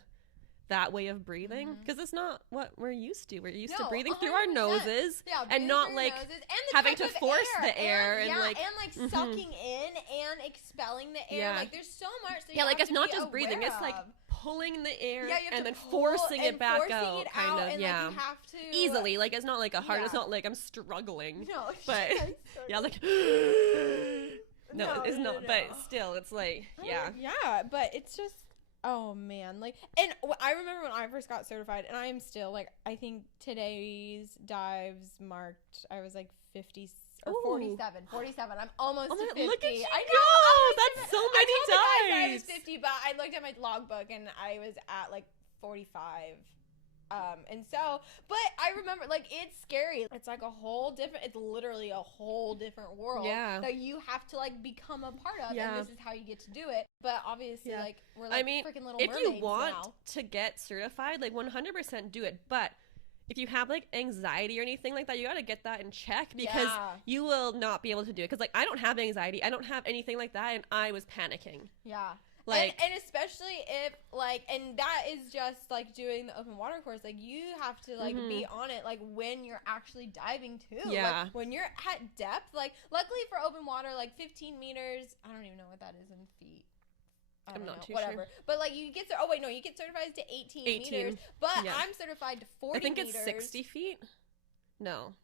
that way of breathing, because it's not what we're used to. We're used to breathing through our 100%. nose Yeah, and not, through like, noses, and the having type to of force the air and, like, sucking in and expelling the air. Yeah. Like, there's so much that yeah, you like, have it's to not be just breathing. aware It's, like, of. pulling the air Yeah, you have and to then pull forcing it and back forcing out, it kind out, of, and, yeah. like, you have to Easily. Like, it's not, like, a hard, it's Yeah. not, like, I'm struggling. No. But, yeah, like, no, it's not, no. but still, it's like, yeah. Yeah, but it's just, oh man, like, and I remember when I first got certified, and I am still, like, I think today's dives marked, I was like 50 or Ooh. 47. I'm almost to 50. Look at you I know. go! That's so I told the guys that I many was dives! 50, but I looked at my logbook and I was at like 45. And so, but I remember, like, it's scary. It's like a whole different, it's literally a whole different world that you have to, like, become a part of, and this is how you get to do it. But obviously, like, we're like freaking little if mermaids you want now. to get certified, like, 100% do it. But if you have, like, anxiety or anything like that, you gotta get that in check because you will not be able to do it. Because, like, I don't have anxiety. I don't have anything like that, and I was panicking. Yeah. Like, and especially if, like, and that is just, like, doing the open water course. Like, you have to, like, be on it, like, when you're actually diving, too. Yeah. Like, when you're at depth, like, luckily for open water, like, 15 meters, I don't even know what that is in feet. I'm not too whatever. sure. But, like, you get, you get certified to 18 meters. But I'm certified to 40 meters. I think it's 60 feet. No.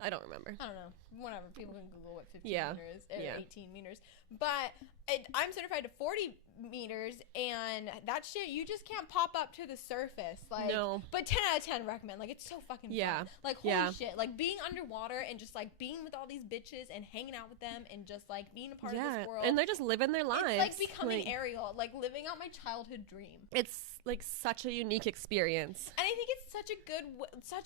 I don't remember. I don't know. Whatever. People can Google what 15 Yeah. meters or 18 meters. But I'm certified to 40 meters, and that shit, you just can't pop up to the surface. Like, No. But 10 out of 10 recommend. Like, it's so fucking fun. Like, holy shit. Like, being underwater and just, like, being with all these bitches and hanging out with them and just, like, being a part of this world. And they're just living their lives. It's like becoming Ariel. Like, living out my childhood dream. It's, like, such a unique experience. And I think it's such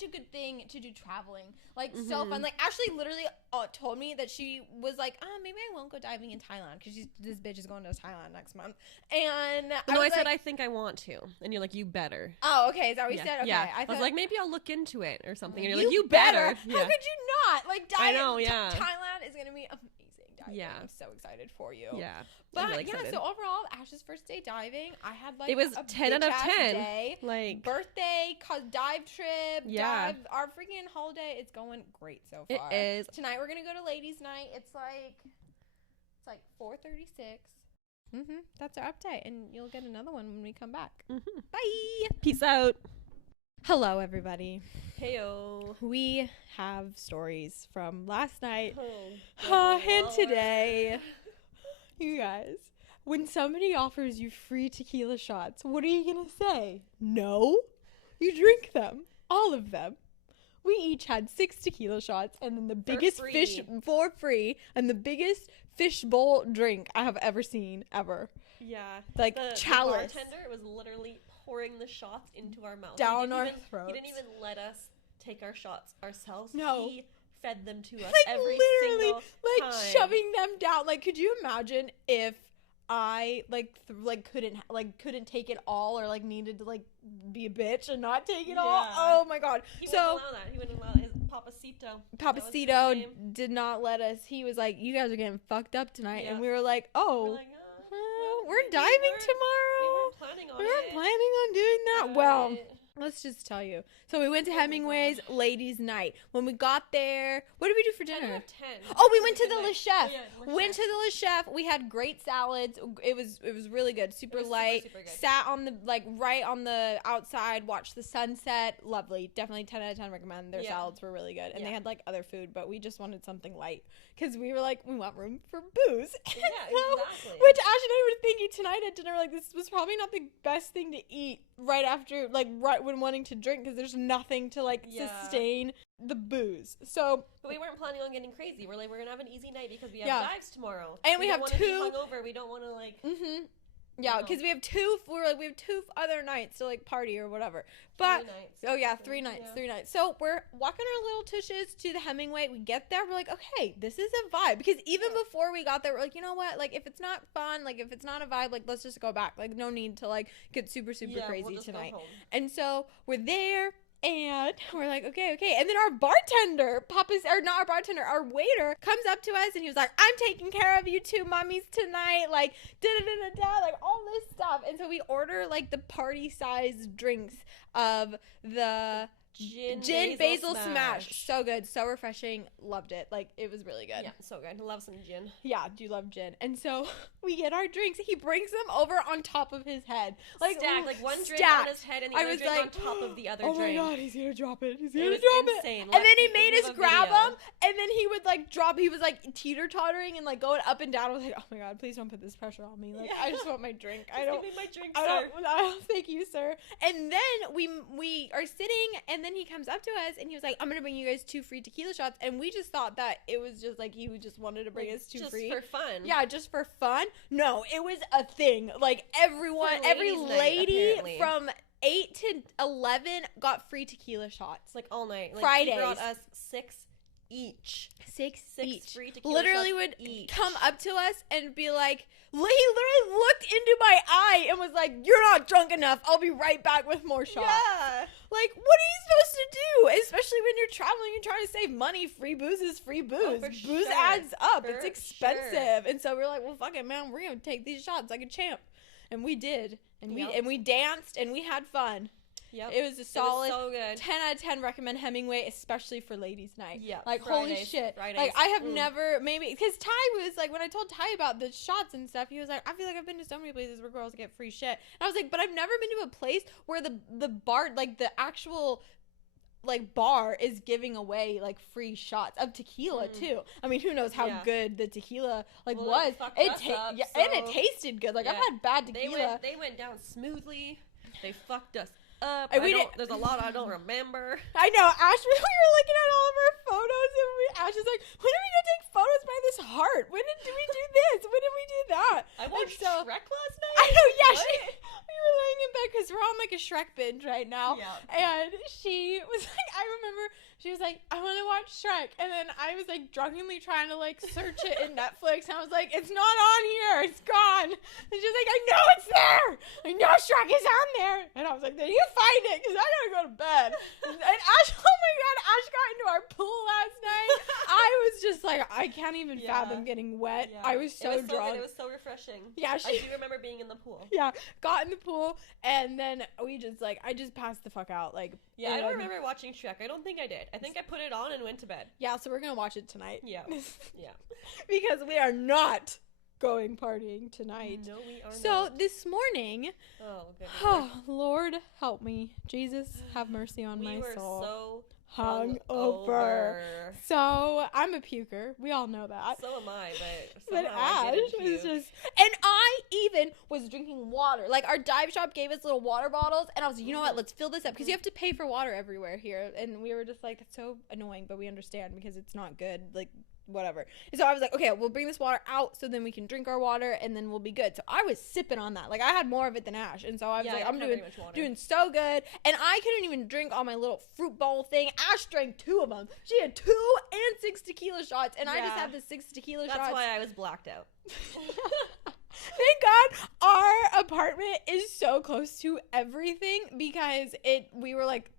a good thing to do traveling. Like, so fun. Like, Ashley literally told me that she was like, maybe I won't go diving in Thailand because this bitch is going to Thailand next month. And I said, I think I want to. And you're like, you better. Oh, okay. Is that what you said? Okay. Yeah. I was like, maybe I'll look into it or something. And you're like, you better. How could you not? Like, I know, yeah. Thailand is going to be amazing diving. Yeah. I'm so excited for you. Yeah. But really excited. so overall, Ash's first day diving, I had like it was a 10 out of 10. Day. Like, birthday, dive trip, yeah. our freaking holiday. It's going great so far. It is. Tonight we're gonna go to ladies' night. It's like 4:36. That's our update, and you'll get another one when we come back. Bye. Peace out. Hello, everybody. Heyo. We have stories from last night Oh, and today. You guys, when somebody offers you free tequila shots, what are you gonna say? No? You drink them. All of them. We each had 6 tequila shots, and then the biggest fish for free, and the biggest fishbowl drink I have ever seen, ever. Yeah. Like, the chalice. The bartender was literally pouring the shots into our mouth. Down our throats. He didn't even let us take our shots ourselves. No. He fed them to us Like, every literally, single like, time. shoving them down. Like, could you imagine if I couldn't take it all, or like needed to like be a bitch and not take it all? Yeah. Oh my god. He wouldn't allow that. He wouldn't allow that. Papacito. Papacito did not let us. He was like, "You guys are getting fucked up tonight," and we were like, "Oh, We're like, we're diving tomorrow. We weren't planning on We it. weren't planning on doing that." Right. Well, let's just tell you. So we went to Hemingway's ladies' night. When we got there, what did we do for 10 dinner? out of 10. Oh, we went to the Le Chef. Oh, yeah, Le Went Chef. to the Le Chef. We had great salads. It was really good. Super light. Super good. Sat on the right on the outside. Watched the sunset. Lovely. Definitely 10 out of 10 recommend. Their salads were really good, and they had like other food, but we just wanted something light because we were like, we want room for booze. Yeah, exactly. Which Ash and I were thinking tonight at dinner, like this was probably not the best thing to eat right after, like right when wanting to drink, because there's nothing to like sustain the booze. So, but we weren't planning on getting crazy. We're like, we're gonna have an easy night because we have dives tomorrow, and we have don't 2 wanna be hungover. We don't want to like. Yeah, because we have 2. We're like, we have 2 other nights to like party or whatever. But 3 nights. Oh yeah, 3 nights. Yeah. 3 nights. So we're walking our little tushes to the Hemingway. We get there. We're like, okay, this is a vibe. Because even before we got there, we're like, you know what? Like, if it's not fun, like if it's not a vibe, like let's just go back. Like, no need to like get super crazy we'll just tonight. go home. And so we're there. And we're like, okay. And then our bartender, not our bartender, our waiter comes up to us and he was like, I'm taking care of you 2 mummies tonight. Like, da-da-da-da-da, like all this stuff. And so we order like the party-sized drinks of the gin basil smash. So good, so refreshing. Loved it. Like, it was really good. Yeah, so good. I love some gin. Yeah, do love gin. And so we get our drinks. He brings them over on top of his head, like stacked, like one drink stacked. on his head and the other drink on top of the other drink. Oh my god, he's gonna drop it. He's gonna was drop insane. it. And then he made us grab video. them, and then he would like drop. He was like teeter-tottering and like going up and down. I was like, oh my god, please don't put this pressure on me. Like, I just want my drink. I don't. Give me my drink, I sir. don't. Thank you, sir. And then we are sitting, and then he comes up to us, and he was like, I'm gonna bring you guys 2 free tequila shots. And we just thought that it was just like he just wanted to bring us 2 free just for fun. Yeah, just for fun. No, it was a thing. Like every lady from 8 to 11 got free tequila shots. Like all night. Like, Fridays. He brought us 6 each. 6 each. Free tequila literally shots would each. come up to us and be like, he literally looked into my eye and was like, you're not drunk enough. I'll be right back with more shots. Yeah. Like, what are you supposed to do? Especially when you're traveling and trying to save money. Free booze is free booze. Oh, for Booze sure. adds up. For It's expensive. And so we're like, well, fuck it, man. We're going to take these shots like a champ. And we did. And we danced and we had fun. Yep. It was a solid so good. 10 out of 10 recommend Hemingway, especially for ladies' night. Yeah. Like, Fridays, holy shit. Fridays. Like, I have never, maybe, because Ty was like, when I told Ty about the shots and stuff, he was like, I feel like I've been to so many places where girls get free shit. And I was like, but I've never been to a place where the bar, like, the actual like bar is giving away like free shots of tequila too. I mean, who knows how good the tequila was. And it tasted good. Like, I've had bad tequila. They went down smoothly. They fucked us up. There's a lot I don't remember. I know. Ash, we were looking at all of our photos, and Ash is like, when are we gonna take photos by this heart? When did we do this? When did we do that? I watched Shrek last night. I know, yeah. We were laying in bed because we're on like a Shrek binge right now. Yeah. And she was like, I remember she was like, I want to watch Shrek. And then I was like drunkenly trying to like search it in Netflix. And I was like, it's not on here. It's gone. And she's like, I know it's there. I know Shrek is on there. And I was like, then you find it because I gotta go to bed. And Ash, oh my god, Ash got into our pool last night. I was just like, I can't even fathom getting wet. Yeah. I was so drunk. It was so refreshing. Yeah, I do remember being in the pool. Yeah, got in the pool, and then we just like, I just passed the fuck out. Like, yeah, I don't remember watching Shrek. I don't think I did. I think I put it on and went to bed. Yeah, so we're gonna watch it tonight. Yeah, yeah. Because we are not going partying tonight. No, we are not. So this morning, oh Lord help me, Jesus have mercy on my soul. We were so hungover. So I'm a puker. We all know that. So am I, but Ash was just, and I even was drinking water. Like, our dive shop gave us little water bottles, and I was like, you know what? Let's fill this up because you have to pay for water everywhere here. And we were just like, that's so annoying, but we understand because it's not good. Like, whatever. And so I was like, okay, we'll bring this water out so then we can drink our water and then we'll be good. So I was sipping on that. Like, I had more of it than Ash. And so I was like, I'm doing so good. And I couldn't even drink all my little fruit bowl thing. Ash drank 2 of them. She had 2 and 6 tequila shots. And I just had the 6 tequila shots. That's why I was blacked out. Thank God our apartment is so close to everything because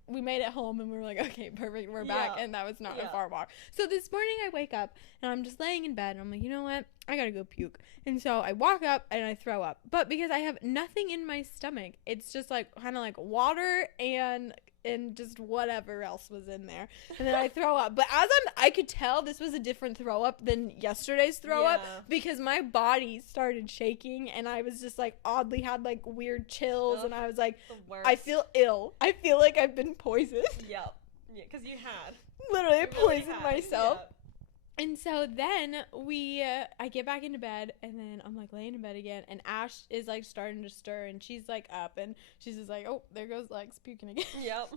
we made it home and we were like, okay, perfect, we're back. And that was not a far walk. So this morning I wake up and I'm just laying in bed and I'm like, you know what? I gotta go puke. And so I walk up and I throw up. But because I have nothing in my stomach, it's just like kind of like water and just whatever else was in there, and then I throw up. But I could tell this was a different throw up than yesterday's throw up because my body started shaking and I was just like oddly had like weird chills and I was like, I feel ill. I feel like I've been poisoned. Yeah, because you had literally poisoned myself. Yeah. And so then I get back into bed and then I'm like laying in bed again and Ash is like starting to stir and she's like up and she's just like, oh, there goes Lex puking again. Yep.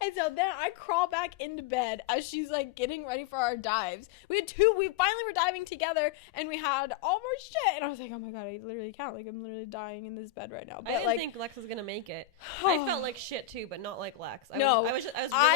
And so then I crawl back into bed as she's like getting ready for our dives. We finally were diving together and we had all of our shit. And I was like, oh my God, I literally can't. Like, I'm literally dying in this bed right now. But I didn't think Lex was going to make it. I felt like shit too, but not like Lex. I was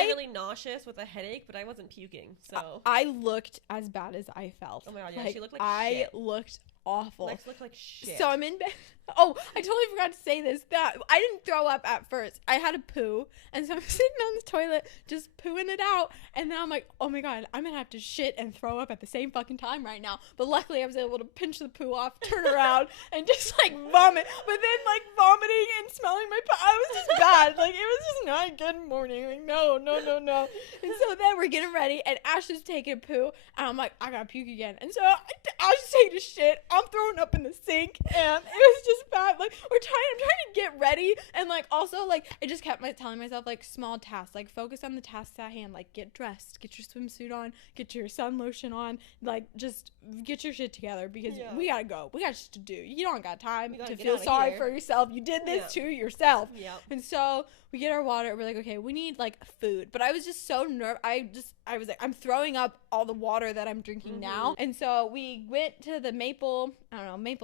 really nauseous with a headache, but I wasn't puking. So I looked as bad as I felt. Oh my God, yeah, she looked like shit. I looked awful. Lex looked like shit. So I'm in bed. Oh, I totally forgot to say this. That I didn't throw up at first. I had a poo, and so I'm sitting on the toilet just pooing it out, and then I'm like, oh my God, I'm gonna have to shit and throw up at the same fucking time right now. But luckily, I was able to pinch the poo off, turn around, and just like vomit. But then like vomiting and smelling my poo, I was just bad. Like it was just not a good morning. Like no. And so then we're getting ready, and Ash is taking a poo, and I'm like, I gotta puke again. And so Ash is taking a shit. I'm throwing up in the sink, and it was just bad. Like I'm trying to get ready, and like also like I just kept telling myself like small tasks, like focus on the tasks at hand, like get dressed, get your swimsuit on, get your sun lotion on, like just get your shit together because we gotta go. We got shit to do. You don't got time to feel sorry for yourself. You did this to yourself. Yeah. And so we get our water. We're like, okay, we need like food. But I was just so nervous. I was like, I'm throwing up all the water that I'm drinking now. And so we went to the Maple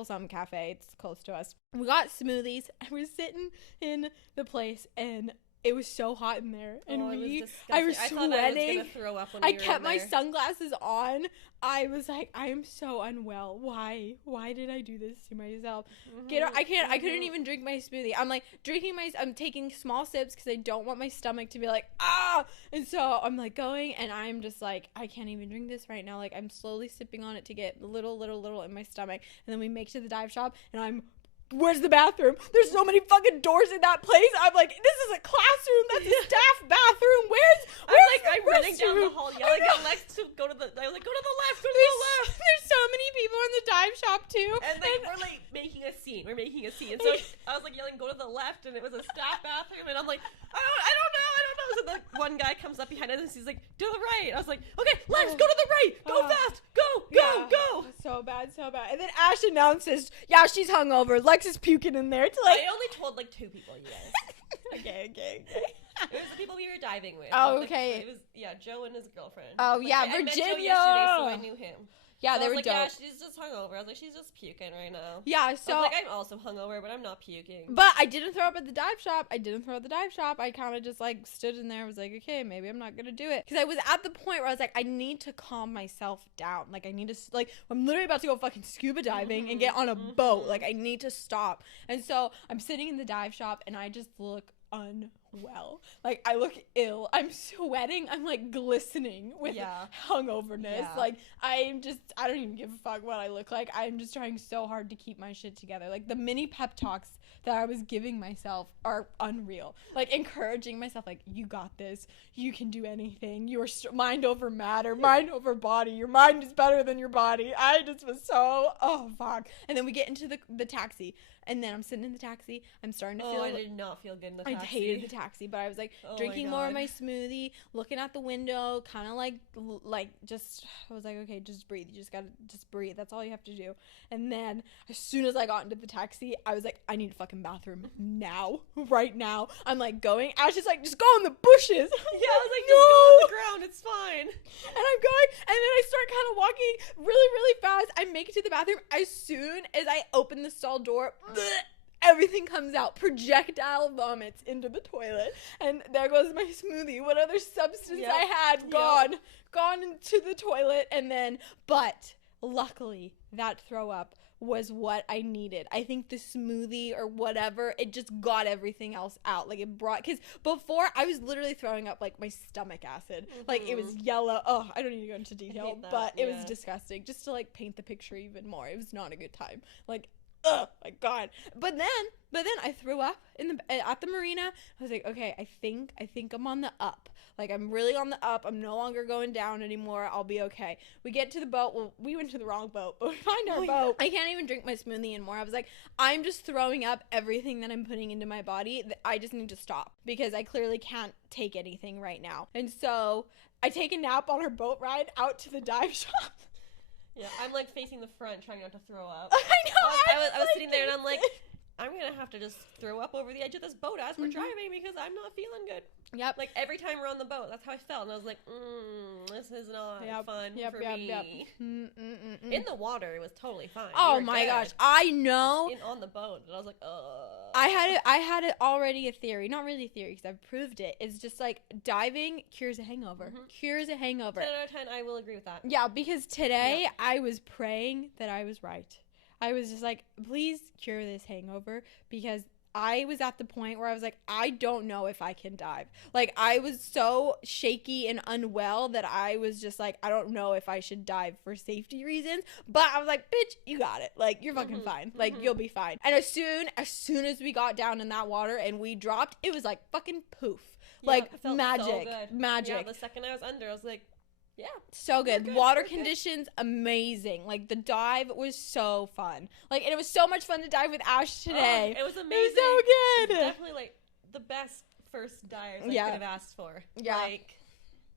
something cafe. It's close to us. We got smoothies and we were sitting in the place and it was so hot in there, and I was sweating. I was gonna throw up when I kept my sunglasses on. I was like, I am so unwell. Why did I do this to myself? I couldn't even drink my smoothie. I'm like I'm taking small sips because I don't want my stomach to be like, ah. And so I'm like going, and I'm just like, I can't even drink this right now. Like I'm slowly sipping on it to get little in my stomach, and then we make it to the dive shop, and where's the bathroom? There's so many fucking doors in that place. I'm like, this is a classroom. That's a staff bathroom. I'm running down the hall yelling at Lex to go to the left, go to the left. There's so many people in the dive shop too. And we're like making a scene. We're making a scene. And so I was like yelling, go to the left, and it was a staff bathroom, and I'm like, I don't know. So the one guy comes up behind us and he's like, to the right. I was like, okay, Lex, go to the right. Go fast. Go. So bad. And then Ash announces, yeah, she's hungover. Lex is puking in there. I only told like 2 people, you guys. Okay. It was the people we were diving with. Oh, okay. It was, Joe and his girlfriend. Oh, yeah, Virginia. Virginia. I met Joe yesterday, so I knew him. Yeah, so they were like, dope. Yeah, she's just hungover. I was like, she's just puking right now. Yeah, so I was like, I'm also hungover, but I'm not puking. But I didn't throw up at the dive shop. I kind of just like stood in there. I was like, okay, maybe I'm not gonna do it, because I was at the point where I was like, I need to calm myself down. Like I need to I'm literally about to go fucking scuba diving and get on a boat. Like I need to stop. And so I'm sitting in the dive shop and I just look unwell. Like I look ill. I'm sweating. I'm like glistening with hungoverness. Yeah. Like I don't even give a fuck what I look like. I'm just trying so hard to keep my shit together. Like the mini pep talks that I was giving myself are unreal. Like encouraging myself, like, you got this. You can do anything. You are mind over matter, mind over body. Your mind is better than your body. I just was so, oh fuck. And then we get into the taxi. And then I'm sitting in the taxi. I'm starting to feel. I did not feel good in the taxi. I hated the taxi, but I was like drinking more of my smoothie, looking out the window, kind of like just. I was like, okay, just breathe. You just gotta just breathe. That's all you have to do. And then as soon as I got into the taxi, I was like, I need a fucking bathroom now, right now. I'm like going. I was just like, just go in the bushes. Yeah, I was like, just go on the ground. It's fine. And I'm going, and then I start kind of walking really, really fast. I make it to the bathroom. As soon as I open the stall door, everything comes out. Projectile vomits into the toilet, and there goes my smoothie. What other substance I had gone into the toilet. And then, but luckily that throw up was what I needed. I think the smoothie or whatever, it just got everything else out. Like, it brought, because before I was literally throwing up like my stomach acid. Like, it was yellow. Oh, I don't need to go into detail, but it was disgusting. Just to like paint the picture even more, it was not a good time. Like, oh my god. But then I threw up at the marina. I was like, okay, I think I'm on the up. Like, I'm really on the up. I'm no longer going down anymore. I'll be okay. We get to the boat. Well, we went to the wrong boat, but we find our boat. I can't even drink my smoothie anymore. I was like, I'm just throwing up everything that I'm putting into my body. I just need to stop because I clearly can't take anything right now. And so I take a nap on our boat ride out to the dive shop. Yeah, I'm like facing the front, trying not to throw up. I know. I was sitting there and I'm like, I'm gonna have to just throw up over the edge of this boat as we're driving because I'm not feeling good. Yep. Like, every time we're on the boat, that's how I felt, and I was like, this is not fun for me. In the water, it was totally fine. Oh my gosh, I know. On the boat, and I was like, I had it already a theory, not really a theory because I've proved it. It's just like diving cures a hangover. Cures a hangover. 10 out of 10, I will agree with that. Yeah, because today I was praying that I was right. I was just like, please cure this hangover, because I was at the point where I was like, I don't know if I can dive. Like, I was so shaky and unwell that I was just like, I don't know if I should dive for safety reasons. But I was like, bitch, you got it. Like, you're fucking fine. Like, you'll be fine. And as soon as we got down in that water and we dropped, it was like fucking poof. Yeah, like, it felt magic. So good. Magic. Yeah, the second I was under, I was like, yeah. So good. Water conditions, amazing. Like, the dive was so fun. Like, and it was so much fun to dive with Ash today. It was amazing. It was so good. It was definitely, like, the best first dives I could have asked for. Yeah. Like,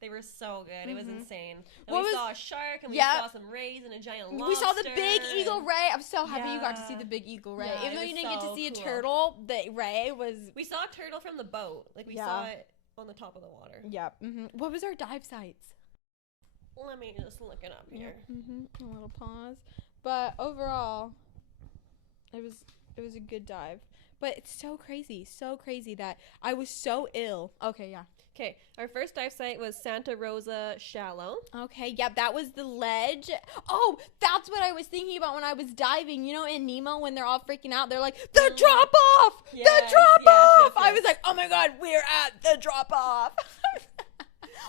they were so good. It was insane. And we saw a shark, and we saw some rays and a giant lobster. We saw the big eagle ray. I'm so happy you got to see the big eagle ray. Even though you didn't get to see a turtle, the ray was... We saw a turtle from the boat. Like, we saw it on the top of the water. Yeah. What was our dive sites? Let me just look it up here. A little pause. But overall, it was a good dive. But it's so crazy that I was so ill. Okay, yeah. Okay, our first dive site was Santa Rosa Shallow. Okay, yep, that was the ledge. Oh, that's what I was thinking about when I was diving. You know, in Nemo, when they're all freaking out, they're like, the drop off! Yes, the drop off! Yes. I was like, oh my god, we're at the drop off.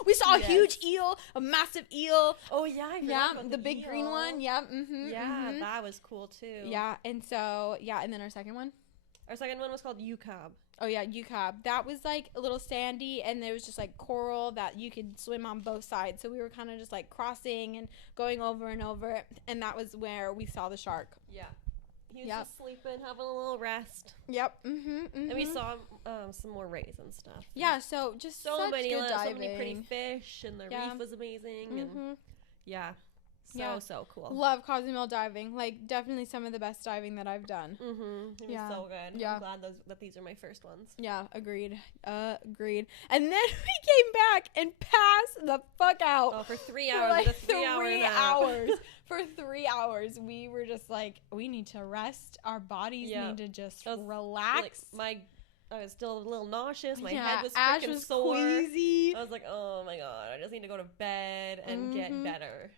We saw a huge eel, a massive eel. Oh, yeah, I forgot about the big eel. green one. Yep. Yeah, that was cool, too. Yeah, and so, and then our second one? Our second one was called UCAB. Oh, yeah, UCAB. That was, like, a little sandy, and there was just, like, coral that you could swim on both sides. So we were kind of just, like, crossing and going over and over, and that was where we saw the shark. Yeah. He was just sleeping, having a little rest. Yep. And we saw some more rays and stuff. Yeah, so just so such many good diving. So many pretty fish, and the reef was amazing. And so cool. Love Cozumel diving. Like, definitely some of the best diving that I've done. It was so good. Yeah. I'm glad that these are my first ones. Yeah, agreed. Agreed. And then we came back and passed the fuck out. Oh, for 3 hours. For like 3 hours. For 3 hours, we were just like, we need to rest. Our bodies need to just relax. Like, I was still a little nauseous. My head was Ash freaking was sore. Queasy. I was like, oh my god, I just need to go to bed and get better.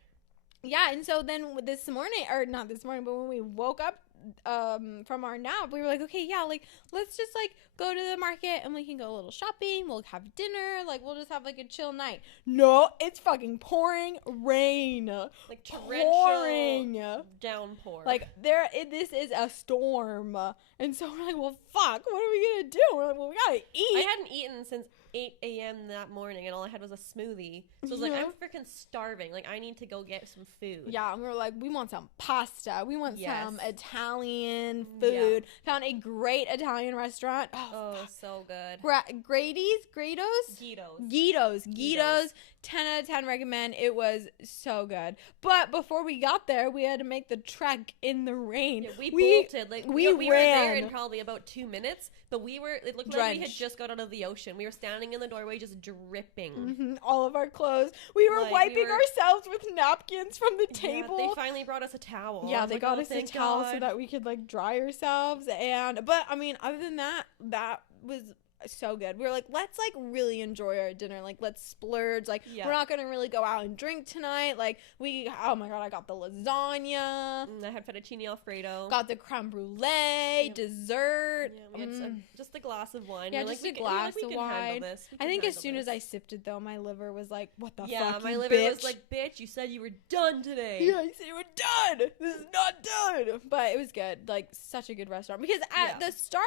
Yeah, and so then this morning, or not this morning, but when we woke up from our nap, we were like, okay, yeah, like, let's just, like, go to the market and we can go a little shopping. We'll have dinner. Like, we'll just have, like, a chill night. No, it's fucking pouring rain. Like, torrential downpour. Like, this is a storm. And so we're like, well, fuck, what are we gonna do? We're like, well, we gotta eat. I hadn't eaten since 8 a.m. that morning, and all I had was a smoothie. So I was like, I'm freaking starving. Like, I need to go get some food. Yeah, and we were like, we want some pasta. We want some Italian food. Yeah. Found a great Italian restaurant. Oh, so good. Guido's. 10 out of 10 recommend. It was so good. But before we got there, we had to make the trek in the rain. Yeah, we bolted. Like, we ran. were there in probably about 2 minutes, but it looked drenched. like we had just got out of the ocean. We were standing in the doorway just dripping. All of our clothes. We were wiping ourselves with napkins from the table. They finally brought us a towel. Yeah, they got us a towel so that we could, like, dry ourselves. But I mean, other than that, that was so good. We were like, let's like really enjoy our dinner. Like, let's splurge. Like, Yeah. we're not gonna really go out and drink tonight. Like, oh my god, I got the lasagna. I had fettuccine alfredo. Got the creme brulee, dessert. Yeah, we had just a glass of wine. Yeah, we're just like, a glass of wine. I think as as soon as I sipped it, though, my liver was like, what the fuck, yeah, my you liver bitch? was like, bitch, you said you were done today. Yeah, I said we're done. This is not done. But it was good. Like, such a good restaurant. Because at the start,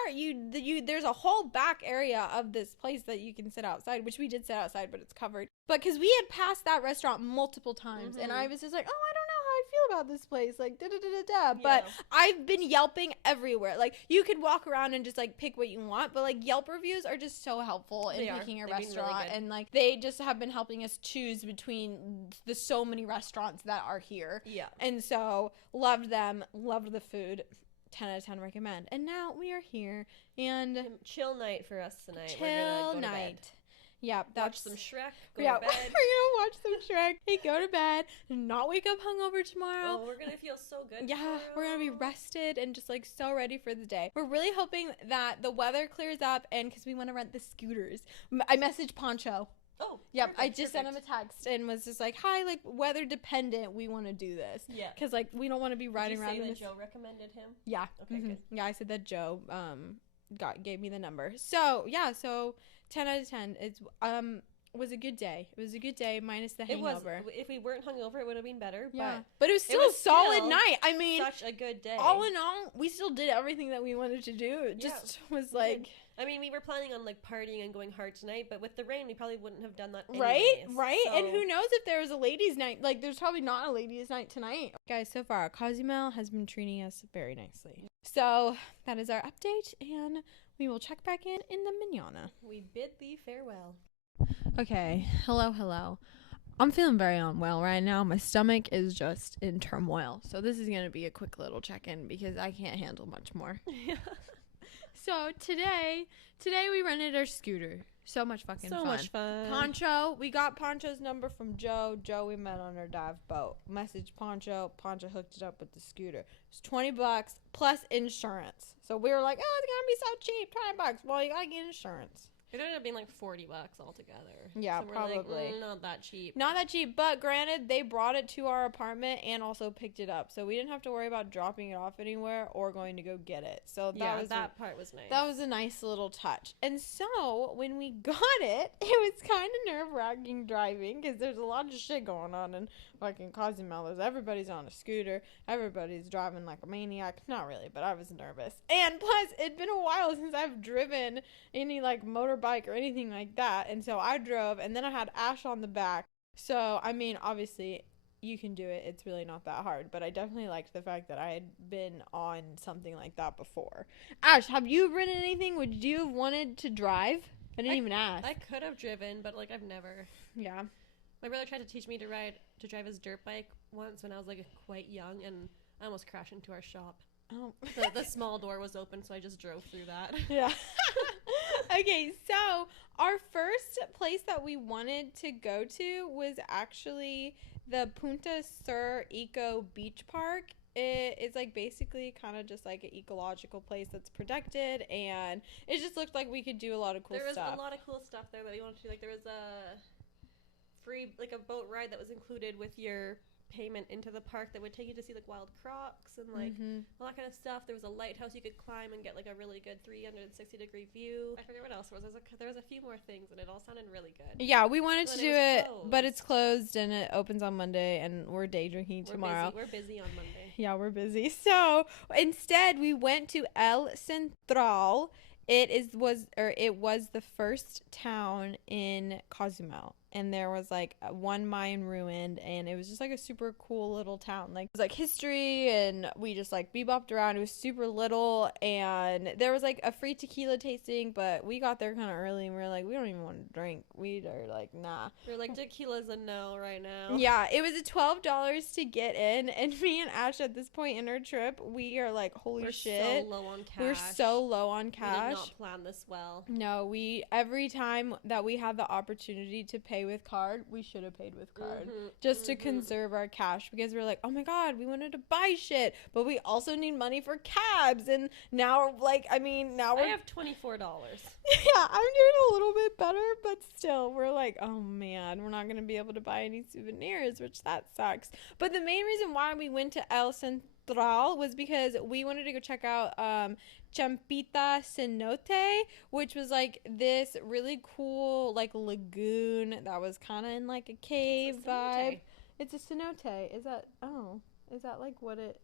there's a whole back area of this place that you can sit outside, which we did sit outside, but it's covered. But because we had passed that restaurant multiple times, and I was just like, oh, I don't know how I feel about this place. Like, da-da-da-da-da. But I've been Yelping everywhere. Like, you could walk around and just, like, pick what you want. But, like, Yelp reviews are just so helpful in picking a restaurant. Really, and, like, they just have been helping us choose between the so many restaurants that are here. Yeah. And so, loved them. Loved the food. 10 out of 10 recommend. And now we are here. And chill night for us tonight. Chill we're gonna go night. To bed. Yeah, watch some Shrek. Go to bed. We're gonna watch some Shrek. Hey, go to bed. Not wake up hungover tomorrow. Oh, we're gonna feel so good. Yeah, tomorrow. We're gonna be rested and just like so ready for the day. We're really hoping that the weather clears up, and because we want to rent the scooters. I messaged Poncho. Oh, yep. I just sent him a text and was just like, "Hi, like weather dependent. We want to do this. Yeah, because like we don't want to be riding around." Did you say in that Joe recommended him? Yeah. Okay, good. Yeah, I said that Joe gave me the number. So yeah, so 10 out of 10. It's was a good day. It was a good day minus the hangover. It was. If we weren't hungover, it would have been better. Yeah, but it was still a solid night. I mean, such a good day. All in all, we still did everything that we wanted to do. It just was like. I mean, we were planning on like partying and going hard tonight, but with the rain, we probably wouldn't have done that. Right. So. And who knows if there was a ladies' night? Like, there's probably not a ladies' night tonight. Guys, so far, Cozumel has been treating us very nicely. So that is our update, and we will check back in the manana. We bid thee farewell. Okay, hello. I'm feeling very unwell right now. My stomach is just in turmoil. So this is going to be a quick little check-in because I can't handle much more. So today we rented our scooter. So much fucking fun. So much fun. Poncho, we got Poncho's number from Joe. Joe we met on our dive boat. Messaged Poncho. Poncho hooked it up with the scooter. It's $20 plus insurance. So we were like, oh, it's going to be so cheap, $20. Well, you got to get insurance. It ended up being like $40 altogether. Yeah, so we're probably. like, not that cheap. Not that cheap, but granted, they brought it to our apartment and also picked it up. So we didn't have to worry about dropping it off anywhere or going to go get it. So that part was nice. That was a nice little touch. And so when we got it, it was kind of nerve-wracking driving because there's a lot of shit going on in fucking Cozumel. Everybody's on a scooter. Everybody's driving like a maniac. Not really, but I was nervous. And plus, it'd been a while since I've driven any like motorbike or anything like that. And so I drove, and then I had Ash on the back. So, I mean, obviously, you can do it. It's really not that hard. But I definitely liked the fact that I had been on something like that before. Ash, have you ridden anything? Would you have wanted to drive? I didn't even ask. I could have driven, but like I've never. Yeah. My brother tried to teach me to drive his dirt bike once when I was like quite young, and I almost crashed into our shop. Oh. The small door was open, so I just drove through that. Yeah. Okay, so our first place that we wanted to go to was actually the Punta Sur Eco Beach Park. It's like basically kind of just like an ecological place that's protected, and it just looked like we could do a lot of cool stuff. There was a lot of cool stuff there that we wanted to do. Like there was a free, like a boat ride that was included with your payment into the park that would take you to see like wild crocs and like all that kind of stuff. There was a lighthouse you could climb and get like a really good 360-degree view. I forget what else there was. There was a few more things, and it all sounded really good. Yeah, we wanted to do it, but it's closed and it opens on Monday, and we're day drinking tomorrow. We're busy on Monday. Yeah, we're busy. So instead, we went to El Central. It was the first town in Cozumel. And there was like one Mayan ruin, and it was just like a super cool little town. Like it was like history, and we just like bebopped around. It was super little, and there was like a free tequila tasting, but we got there kind of early, and we were like, we don't even want to drink. We are like, nah. We're like, tequila's a no right now. Yeah, it was $12 to get in, and me and Ash at this point in our trip, we are like, holy shit. We're so low on cash. We're so low on cash. We did not plan this well. No, every time that we had the opportunity to pay with card, we should have paid with card just to conserve our cash, because we're like, oh my god, we wanted to buy shit, but we also need money for cabs, and now now I have $24. Yeah, I'm doing a little bit better, but still, we're like, oh man, we're not going to be able to buy any souvenirs, which that sucks. But the main reason why we went to El Central was because we wanted to go check out Champita Cenote, which was like this really cool like lagoon that was kind of in like a cave vibe. It's a cenote. Is that like what it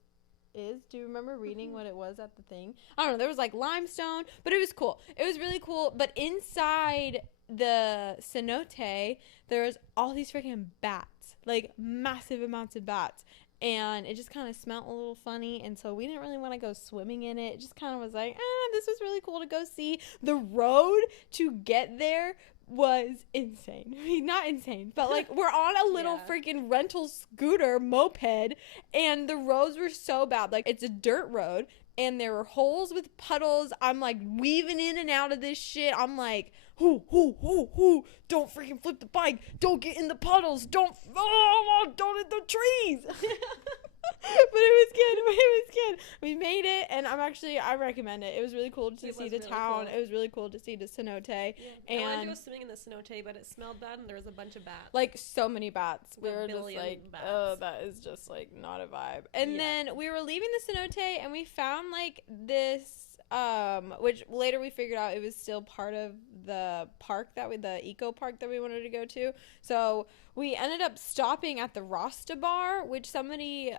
is? Do you remember reading what it was at the thing? I don't know. There was like limestone, but it was cool. It was really cool. But inside the cenote, there was all these freaking bats, like massive amounts of bats. And it just kind of smelled a little funny. And so we didn't really want to go swimming in it. It just kind of was like, this was really cool to go see. The road to get there was insane. I mean, not insane, but like we're on a little freaking rental scooter moped, and the roads were so bad. Like, it's a dirt road, and there were holes with puddles. I'm like weaving in and out of this shit. I'm like, don't freaking flip the bike. Don't get in the puddles. Don't hit the trees. But it was good. We made it, and I recommend it. It was really cool to see the town. Cool. It was really cool to see the cenote. Yeah. And I wanted to go swimming in the cenote, but it smelled bad, and there was a bunch of bats. Like, so many bats. We were just like, bats. Oh, that is just like not a vibe. And then we were leaving the cenote, and we found like this which later we figured out it was still part of the the eco park that we wanted to go to. So we ended up stopping at the Rasta bar, which somebody,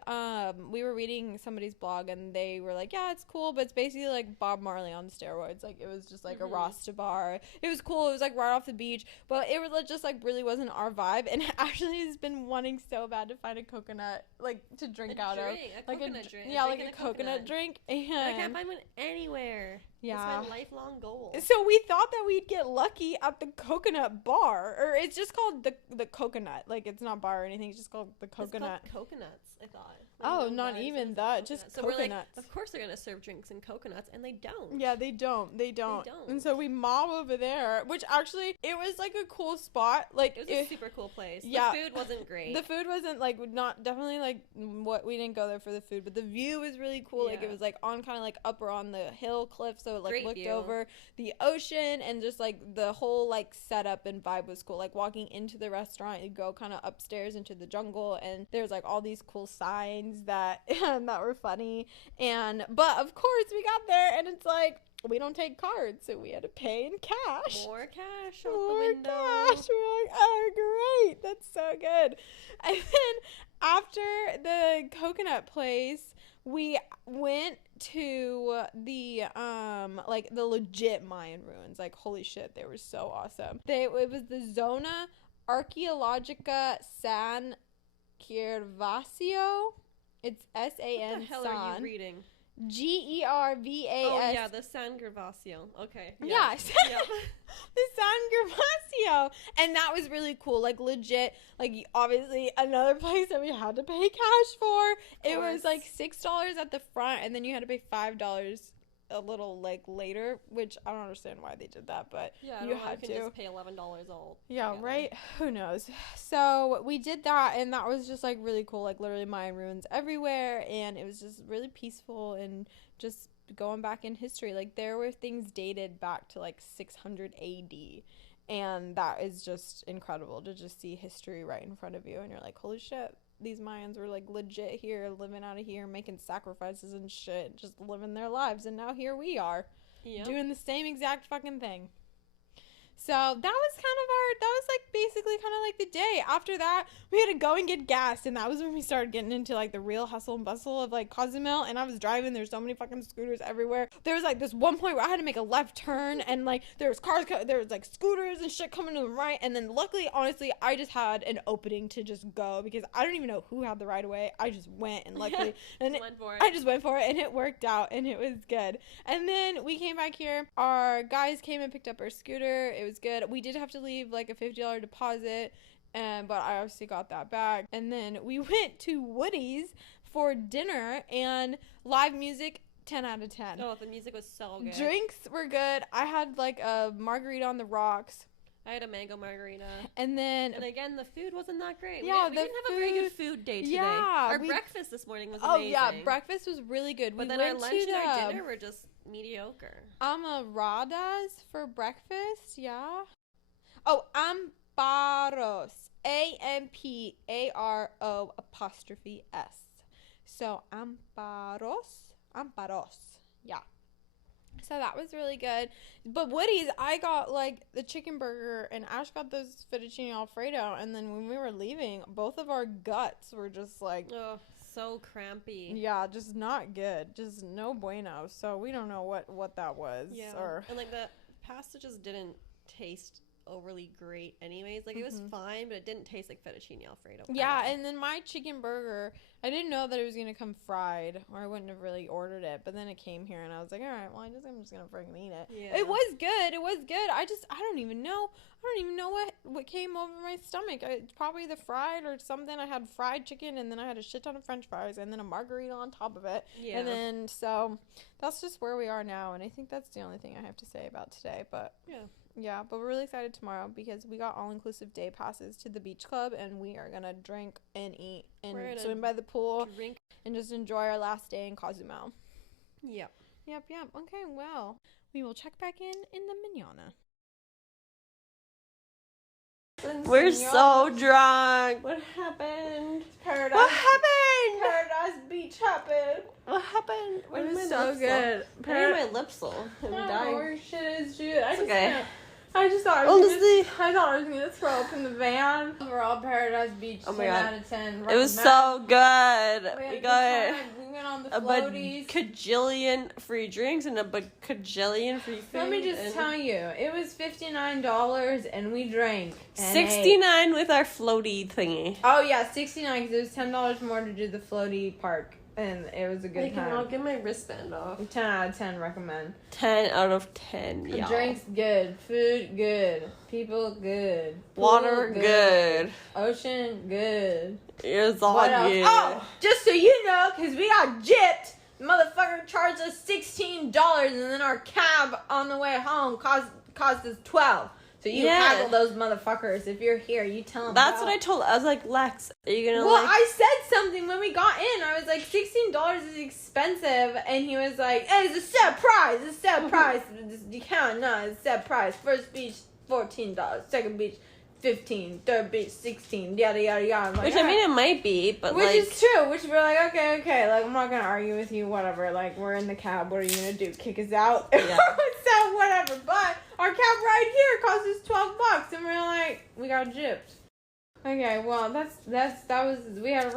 we were reading somebody's blog, and they were like, yeah, it's cool, but it's basically like Bob Marley on steroids. Like, it was just like a Rasta bar. It was cool. It was like right off the beach, but it was just like really wasn't our vibe. And Ashley has been wanting so bad to find a coconut, like, to drink out of. Like a coconut drink. Yeah, like a coconut drink. And I can't find one anywhere. Yeah. It's my lifelong goal. So we thought that we'd get lucky at the coconut bar, or it's just called the coconut. Like, it's not bar or anything. It's just called the coconut. It's called coconuts, I thought. Oh, not even that. Just so coconuts. We're like, of course they're gonna serve drinks and coconuts, and they don't. Yeah, they don't. And so we mob over there, which actually, it was like a cool spot. Like, it was a super cool place. Yeah, the food wasn't great. The food wasn't like definitely like what we didn't go there for the food, but the view was really cool. Yeah. Like, it was like on kind of like upper on the hill cliff, so it like great looked view. Over the ocean, and just like the whole like setup and vibe was cool. Like, walking into the restaurant, you go kind of upstairs into the jungle, and there's like all these cool signs that that were funny. But of course we got there, and it's like, we don't take cards, so we had to pay in cash. More cash out the window. Cash. We're like, oh, great, that's so good. And then after the coconut place, we went to the like the legit Mayan ruins. Like, holy shit, they were so awesome. It was the Zona Arqueologica San Gervasio. It's S-A-N. What the hell are you reading? Gervas. Oh yeah, the San Gervasio. Okay. Yeah. The San Gervasio. And that was really cool. Like, legit, like, obviously another place that we had to pay cash for. It was like $6 at the front, and then you had to pay $5 a little like later, which I don't understand why they did that, but yeah, you had to just pay $11 all. Yeah, together. right? Who knows? So we did that, and that was just like really cool. Like, literally Mayan ruins everywhere, and it was just really peaceful and just going back in history. Like, there were things dated back to like 600 AD, and that is just incredible to just see history right in front of you, and you're like, holy shit, these Mayans were like legit here, living out of here, making sacrifices and shit, just living their lives, and now here we are, doing the same exact fucking thing. So that was like basically kind of like the day. After that, we had to go and get gas, and that was when we started getting into like the real hustle and bustle of like Cozumel. And I was driving, there's so many fucking scooters everywhere. There was like this one point where I had to make a left turn, and like there was cars, there was like scooters and shit coming to the right. And then luckily, honestly, I just had an opening to just go, because I don't even know who had the right of way. I just went, and luckily, and I just went for it, and it worked out, and it was good. And then we came back here. Our guys came and picked up our scooter. It was good. We did have to leave like a $50 deposit, but I obviously got that back. And then we went to Woody's for dinner, and live music, 10 out of 10. Oh, the music was so good. Drinks were good. I had like a margarita on the rocks. I had a mango margarita. And then, And again, the food wasn't that great. Yeah, we didn't have a very good food day today. Yeah, Our breakfast this morning was oh amazing. yeah, breakfast was really good. But We then went our lunch to and our dinner were just mediocre. Amaradas for breakfast, yeah. Oh, Amparos. Amparo''S. So Amparos. Yeah. So that was really good. But Woody's, I got like the chicken burger and Ash got those fettuccine Alfredo. And then when we were leaving, both of our guts were just like, oh, so crampy. yeah, just not good. Just no bueno. So we don't know what that was. Yeah. And like the pasta just didn't taste overly great anyways. Like it was fine, but it didn't taste like fettuccine Alfredo. Yeah, and then my chicken burger, I didn't know that it was gonna come fried, or I wouldn't have really ordered it. But then it came here, and I was like, all right, well, I'm just gonna freaking eat it. Yeah. It was good. It was good. I don't even know what came over my stomach. It's probably the fried or something. I had fried chicken, and then I had a shit ton of French fries, and then a margarita on top of it. Yeah. And then so that's just where we are now, and I think that's the only thing I have to say about today. But yeah, but we're really excited tomorrow because we got all-inclusive day passes to the beach club, and we are gonna drink and eat and swim by the pool and just enjoy our last day in Cozumel. Yep. Okay, well, we will check back in the manana. We're so drunk. What happened? Paradise. What happened? Paradise Beach happened. What happened? It was so good. I need my lips full. I'm dying. Where shit is, dude. I just thought I was gonna throw up in the van. We're all Paradise Beach. Oh my 10 God. out of 10. It was so good. We got We went on the a floaties. bajillion free drinks and a bajillion free food. Let me just tell you, it was $59 and we drank. And $69 with our floaty thingy. Oh yeah, $69 because it was $10 more to do the floaty park, and it was a good time. I'll get my wristband off. 10 out of 10 recommend. 10 out of 10, y'all. Drinks good, food good, people good, water good, ocean good. It's all What else? good. Oh, just so you know, because we got gypped. The motherfucker charged us $16, and then our cab on the way home cost us $12. So you haggle those motherfuckers. If you're here, you tell them. That's what I told. I was like, Lex, are you gonna? Well, I said something when we got in. I was like, $16 is expensive, and he was like, hey, it's a set price. It's a set price. You can't. No, it's a set price. First beach, $14. Second beach, $15. Third beach, $16. Yada yada yada. Like, which I mean, it might be, but which like, is true. Which we're like, okay. Like, I'm not gonna argue with you. Whatever. Like, we're in the cab. What are you gonna do? Kick us out? Yeah. So whatever. But our cab ride here cost us $12, and we're like, we got gypped. Okay, well, we had a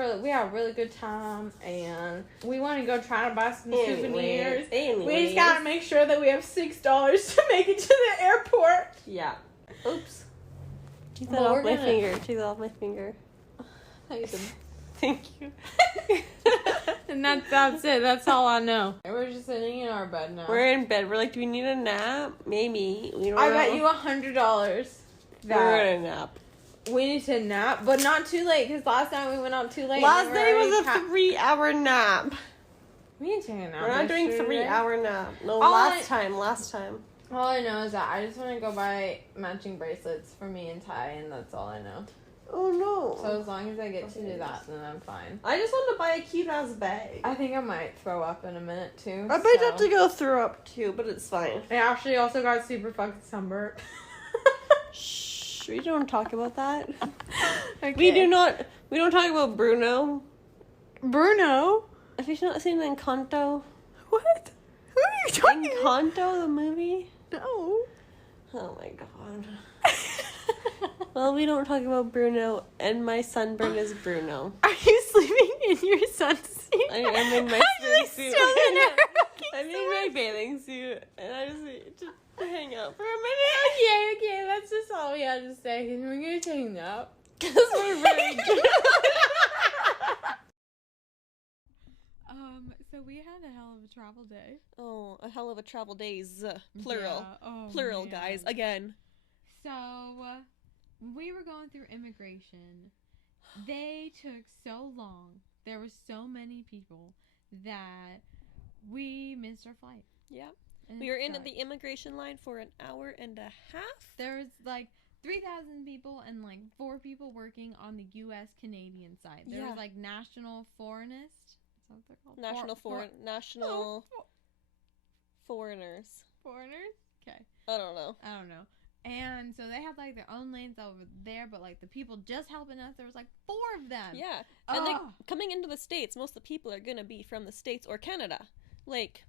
really good time, and we want to go try to buy some souvenirs. We just gotta make sure that we have $6 to make it to the airport. Yeah. Oops. Take that off my finger. Take that off my finger. Thank you. And that's it. That's all I know. We're just sitting in our bed now. We're in bed. We're like, do we need a nap? Maybe. We don't I know. bet you $100. We're gonna nap. We need to nap, but not too late, because last night we went out too late. Last night was a 3-hour nap. We didn't take a nap. We're not doing 3-hour nap. No, last time. All I know is that I just want to go buy matching bracelets for me and Ty, and that's all I know. Oh no. So as long as I get to do that, then I'm fine. I just want to buy a cute ass bag. I think I might throw up in a minute too. I might have to go throw up too, but it's fine. I actually also got super fucking sunburned. Shh, we don't talk about that. Okay. We don't talk about Bruno. Bruno? Have you not seen Encanto? What? Who are you talking about? Encanto, the movie? No. Oh my god. Well, we don't talk about Bruno, and my sunburn is Bruno. Are you sleeping in your sunsuit? I am in my swimsuit. I'm in my bathing suit, and I just need to hang out for a minute. Okay, that's just all we had to say, because we're going to take a nap. Because we're really So we had a hell of a travel day. Oh, a hell of a travel days. Plural. Yeah. Oh, Plural, man. guys. Again. So, we were going through immigration. They took so long. There were so many people that we missed our flight. Yeah. And We were in sucked. the immigration line for an hour and a half. There was like 3,000 people and like 4 people working on the U.S. Canadian side. There was like national foreignist. Is that what they're called? National foreigners. Foreigners? Okay. I don't know. And so they had like their own lanes over there, but like the people just helping us, there was like 4 of them. Yeah. And like coming into the States, most of the people are gonna be from the States or Canada. Like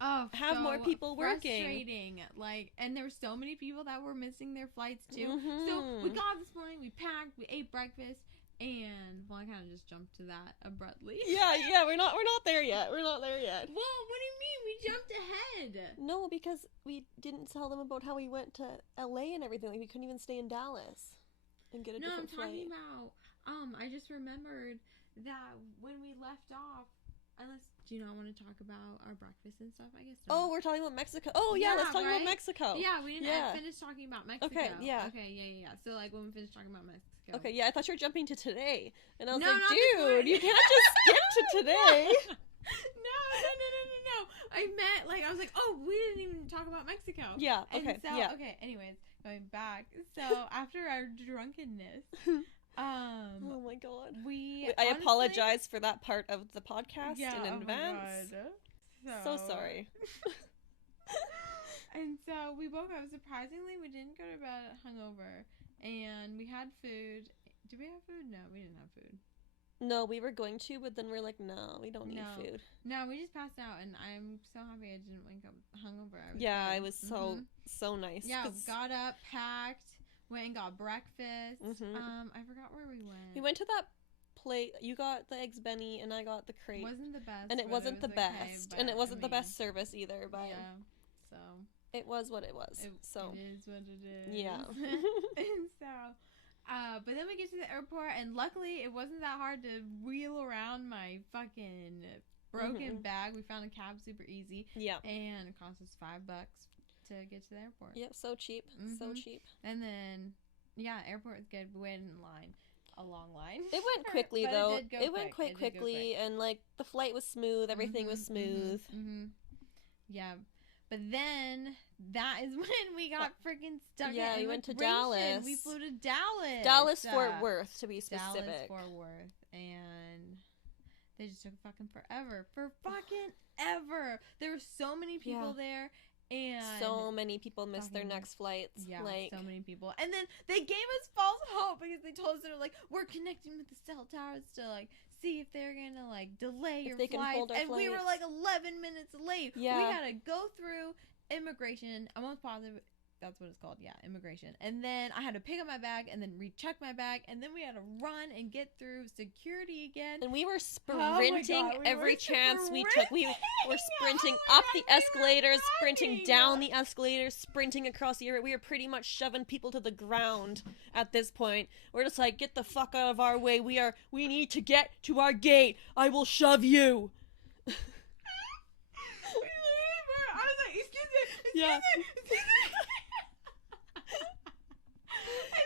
have more people working. Frustrating. Like, and there were so many people that were missing their flights too. So we got up this morning, we packed, we ate breakfast, and I kind of just jumped to that abruptly. Yeah, we're not there yet. Well, what do you mean? We jumped ahead. No, because we didn't tell them about how we went to LA and everything. Like we couldn't even stay in Dallas and get a different flight. No, I'm talking about. I just remembered that when we left off. Unless, do you not want to talk about our breakfast and stuff? I guess not. Oh, we're talking about Mexico. Oh, yeah, let's talk about Mexico. Yeah, we didn't finish talking about Mexico. Okay, yeah. So, like, when we finish talking about Mexico. Okay, yeah, I thought you were jumping to today. And I was like, dude, you can't just skip to today. No. I meant, like, I was like, oh, we didn't even talk about Mexico. Yeah, okay, okay, anyways, going back. So, after our drunkenness... oh my god. I apologize for that part of the podcast in advance. My God. So sorry. And so we woke up. Surprisingly, we didn't go to bed hungover, and we had food. Did we have food? No, we didn't have food. No, we were going to, but then we're like, no, we don't need food. No, we just passed out, and I'm so happy I didn't wake up hungover. It was so nice. Yeah, got up, packed. Went and got breakfast. I forgot where we went. We went to that plate. You got the eggs Benny, and I got the crepe. Wasn't the best. And it wasn't the best. And it wasn't the best service either. But yeah, so it was what it was. It is what it is. Yeah. And so, but then we get to the airport, and luckily it wasn't that hard to wheel around my fucking broken bag. We found a cab super easy. Yeah. And it cost us $5 to get to the airport. Yep, so cheap. So cheap. And then, airport was good. We waited in line. A long line. It went quickly, though. It went quite quickly, and, like, the flight was smooth. Everything was smooth. Yeah. But then, that is when we got freaking stuck in we went to Dallas. We flew to Dallas. Dallas-Fort Worth, to be specific. Dallas-Fort Worth. And... they just took fucking forever. Ever. There were so many people there. And so many people missed their next flights. Yeah, so many people. And then they gave us false hope because they told us they're like, we're connecting with the cell towers to like see if they're gonna like delay your flights. And we were like 11 minutes late. Yeah. We gotta go through immigration. I'm almost positive that's what it's called. Yeah, immigration. And then I had to pick up my bag and then recheck my bag. And then we had to run and get through security again. And we were sprinting every chance we took. We were sprinting up the escalators, sprinting down the escalators, sprinting across the area. We were pretty much shoving people to the ground at this point. We're just like, get the fuck out of our way. We need to get to our gate. I will shove you. I was like, excuse me.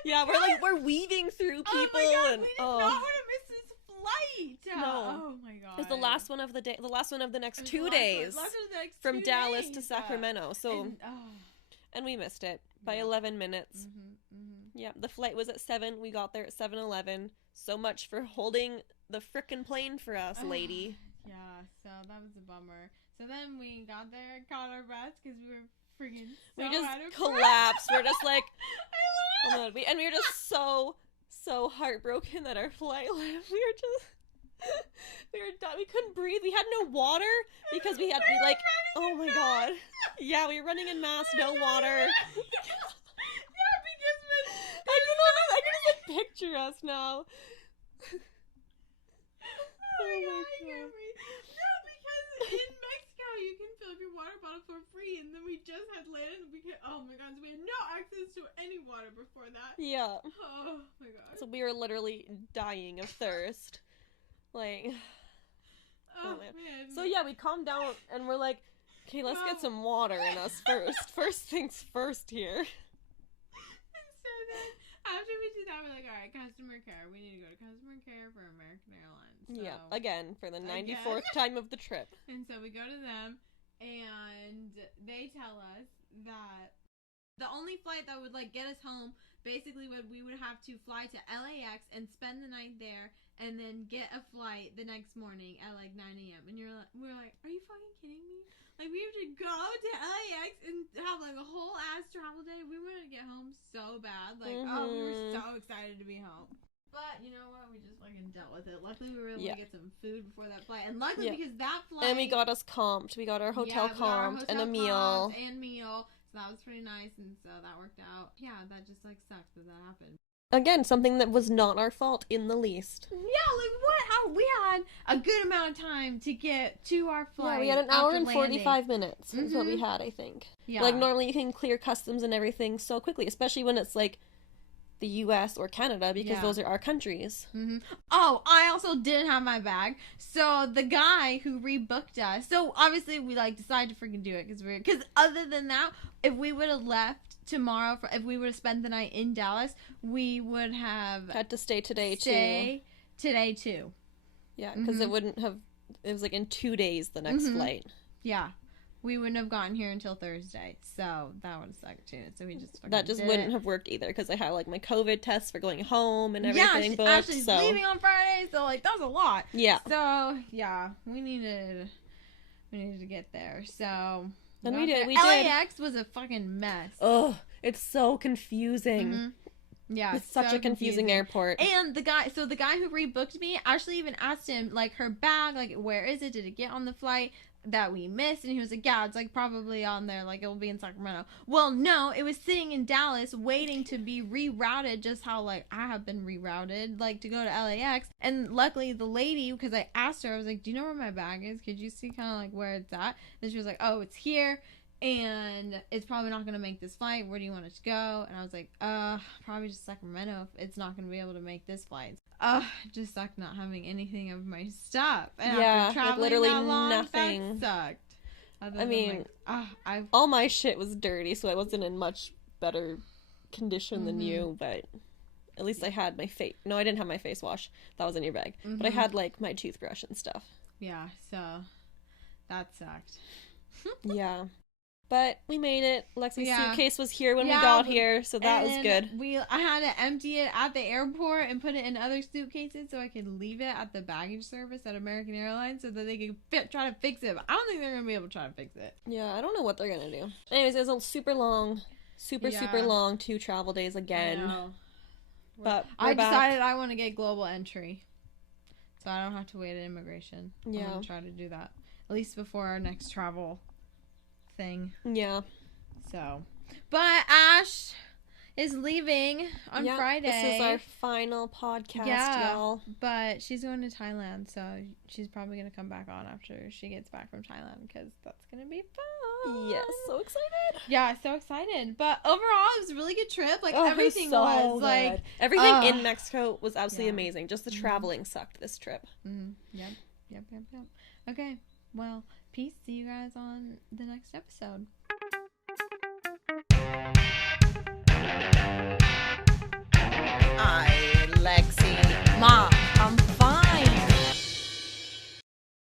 Yeah, we're weaving through people. Oh my God, we did not want to miss this flight. No. Oh my God. It was the last one of the day, the last one of the next 2 days. From Dallas to Sacramento. So and we missed it by 11 minutes. Yeah, the flight was at 7. We got there at 7:11. So much for holding the frickin' plane for us, lady. Yeah, so that was a bummer. So then we got there, caught our breath because we were freaking we just collapsed. We're just like, oh my God. We were just so heartbroken that our flight left. We were done. We couldn't breathe. We had no water because we oh my God. Yeah, we were running in mass, no water. Because I can just picture us now. Oh my God, I can't breathe. No, because in Mexico you can fill up your water bottle for free, and then we just had landed. Oh my God, so we had no access to any water before that. Yeah. Oh my God. So we were literally dying of thirst. Like. Oh man. So yeah, we calmed down and we're like, okay, let's get some water in us first. First things first here. And so then after we did that, we're like, all right, customer care. We need to go to customer care for American Airlines. So, yeah, again, for the 94th time of the trip. And so we go to them, and they tell us that The only flight that would like get us home basically we would have to fly to LAX and spend the night there and then get a flight the next morning at like 9 a.m. And we're like, are you fucking kidding me? Like, we have to go to LAX and have like a whole ass travel day. We wanted to get home so bad. Like, oh, we were so excited to be home. But you know what? We just fucking dealt with it. Luckily, we were able to get some food before that flight. And luckily, because that flight... And we got us comped. We got our hotel comped and a meal. So that was pretty nice. And so that worked out. Yeah, that just like sucked that happened. Again, something that was not our fault in the least. Yeah, like what? We had a good amount of time to get to our flight. Yeah, we had an hour and 45 minutes is what we had, I think. Yeah. Like, normally you can clear customs and everything so quickly, especially when it's like the US or Canada, because those are our countries. Oh, I also didn't have my bag. So the guy who rebooked us, so obviously we like decided to freaking do it because other than that, if we would have left tomorrow, if we would have spent the night in Dallas, we would have had to stay today too. Yeah, because it wouldn't have. It was like in 2 days the next flight. Yeah. We wouldn't have gotten here until Thursday, so that would suck too. So we just wouldn't have worked either because I had like my COVID test for going home and everything. Yeah, Ashley's leaving on Friday, so like that was a lot. Yeah. So yeah, we needed to get there. So and we did. LAX was a fucking mess. Oh, it's so confusing. Yeah, it's such a confusing airport. And the guy who rebooked me, Ashley even asked him like her bag, like where is it? Did it get on the flight that we missed? And he was like, yeah, it's like probably on there, like it'll be in Sacramento. Well, no, it was sitting in Dallas waiting to be rerouted, just how like I have been rerouted, like to go to LAX. And luckily the lady, because I asked her, I was like, do you know where my bag is? Could you see kind of like where it's at? And she was like, oh, it's here and it's probably not gonna make this flight. Where do you want it to go? And I was like, probably just Sacramento if it's not gonna be able to make this flight. It just sucked not having anything of my stuff. And after traveling like literally that long, nothing. That sucked. I mean, all my shit was dirty, so I wasn't in much better condition than you, but at least I had my face. No, I didn't have my face wash. That was in your bag. But I had like my toothbrush and stuff. Yeah, so that sucked. Yeah. But we made it. Lexi's suitcase was here when we got here, so that was good. I had to empty it at the airport and put it in other suitcases so I could leave it at the baggage service at American Airlines so that they could try to fix it. But I don't think they're going to be able to try to fix it. Yeah, I don't know what they're going to do. Anyways, it was a super long 2 travel days again. I know. But I decided I want to get global entry so I don't have to wait at immigration. Yeah. I'm going to try to do that. At least before our next travel thing. Yeah. So, but Ash is leaving on Friday. This is our final podcast, y'all. But she's going to Thailand, so she's probably going to come back on after she gets back from Thailand because that's going to be fun. Yes, so excited. Yeah, so excited. But overall, it was a really good trip. Like everything was good. Like everything in Mexico was absolutely amazing. Just the traveling sucked this trip. Yep. Okay. Well, peace. See you guys on the next episode. I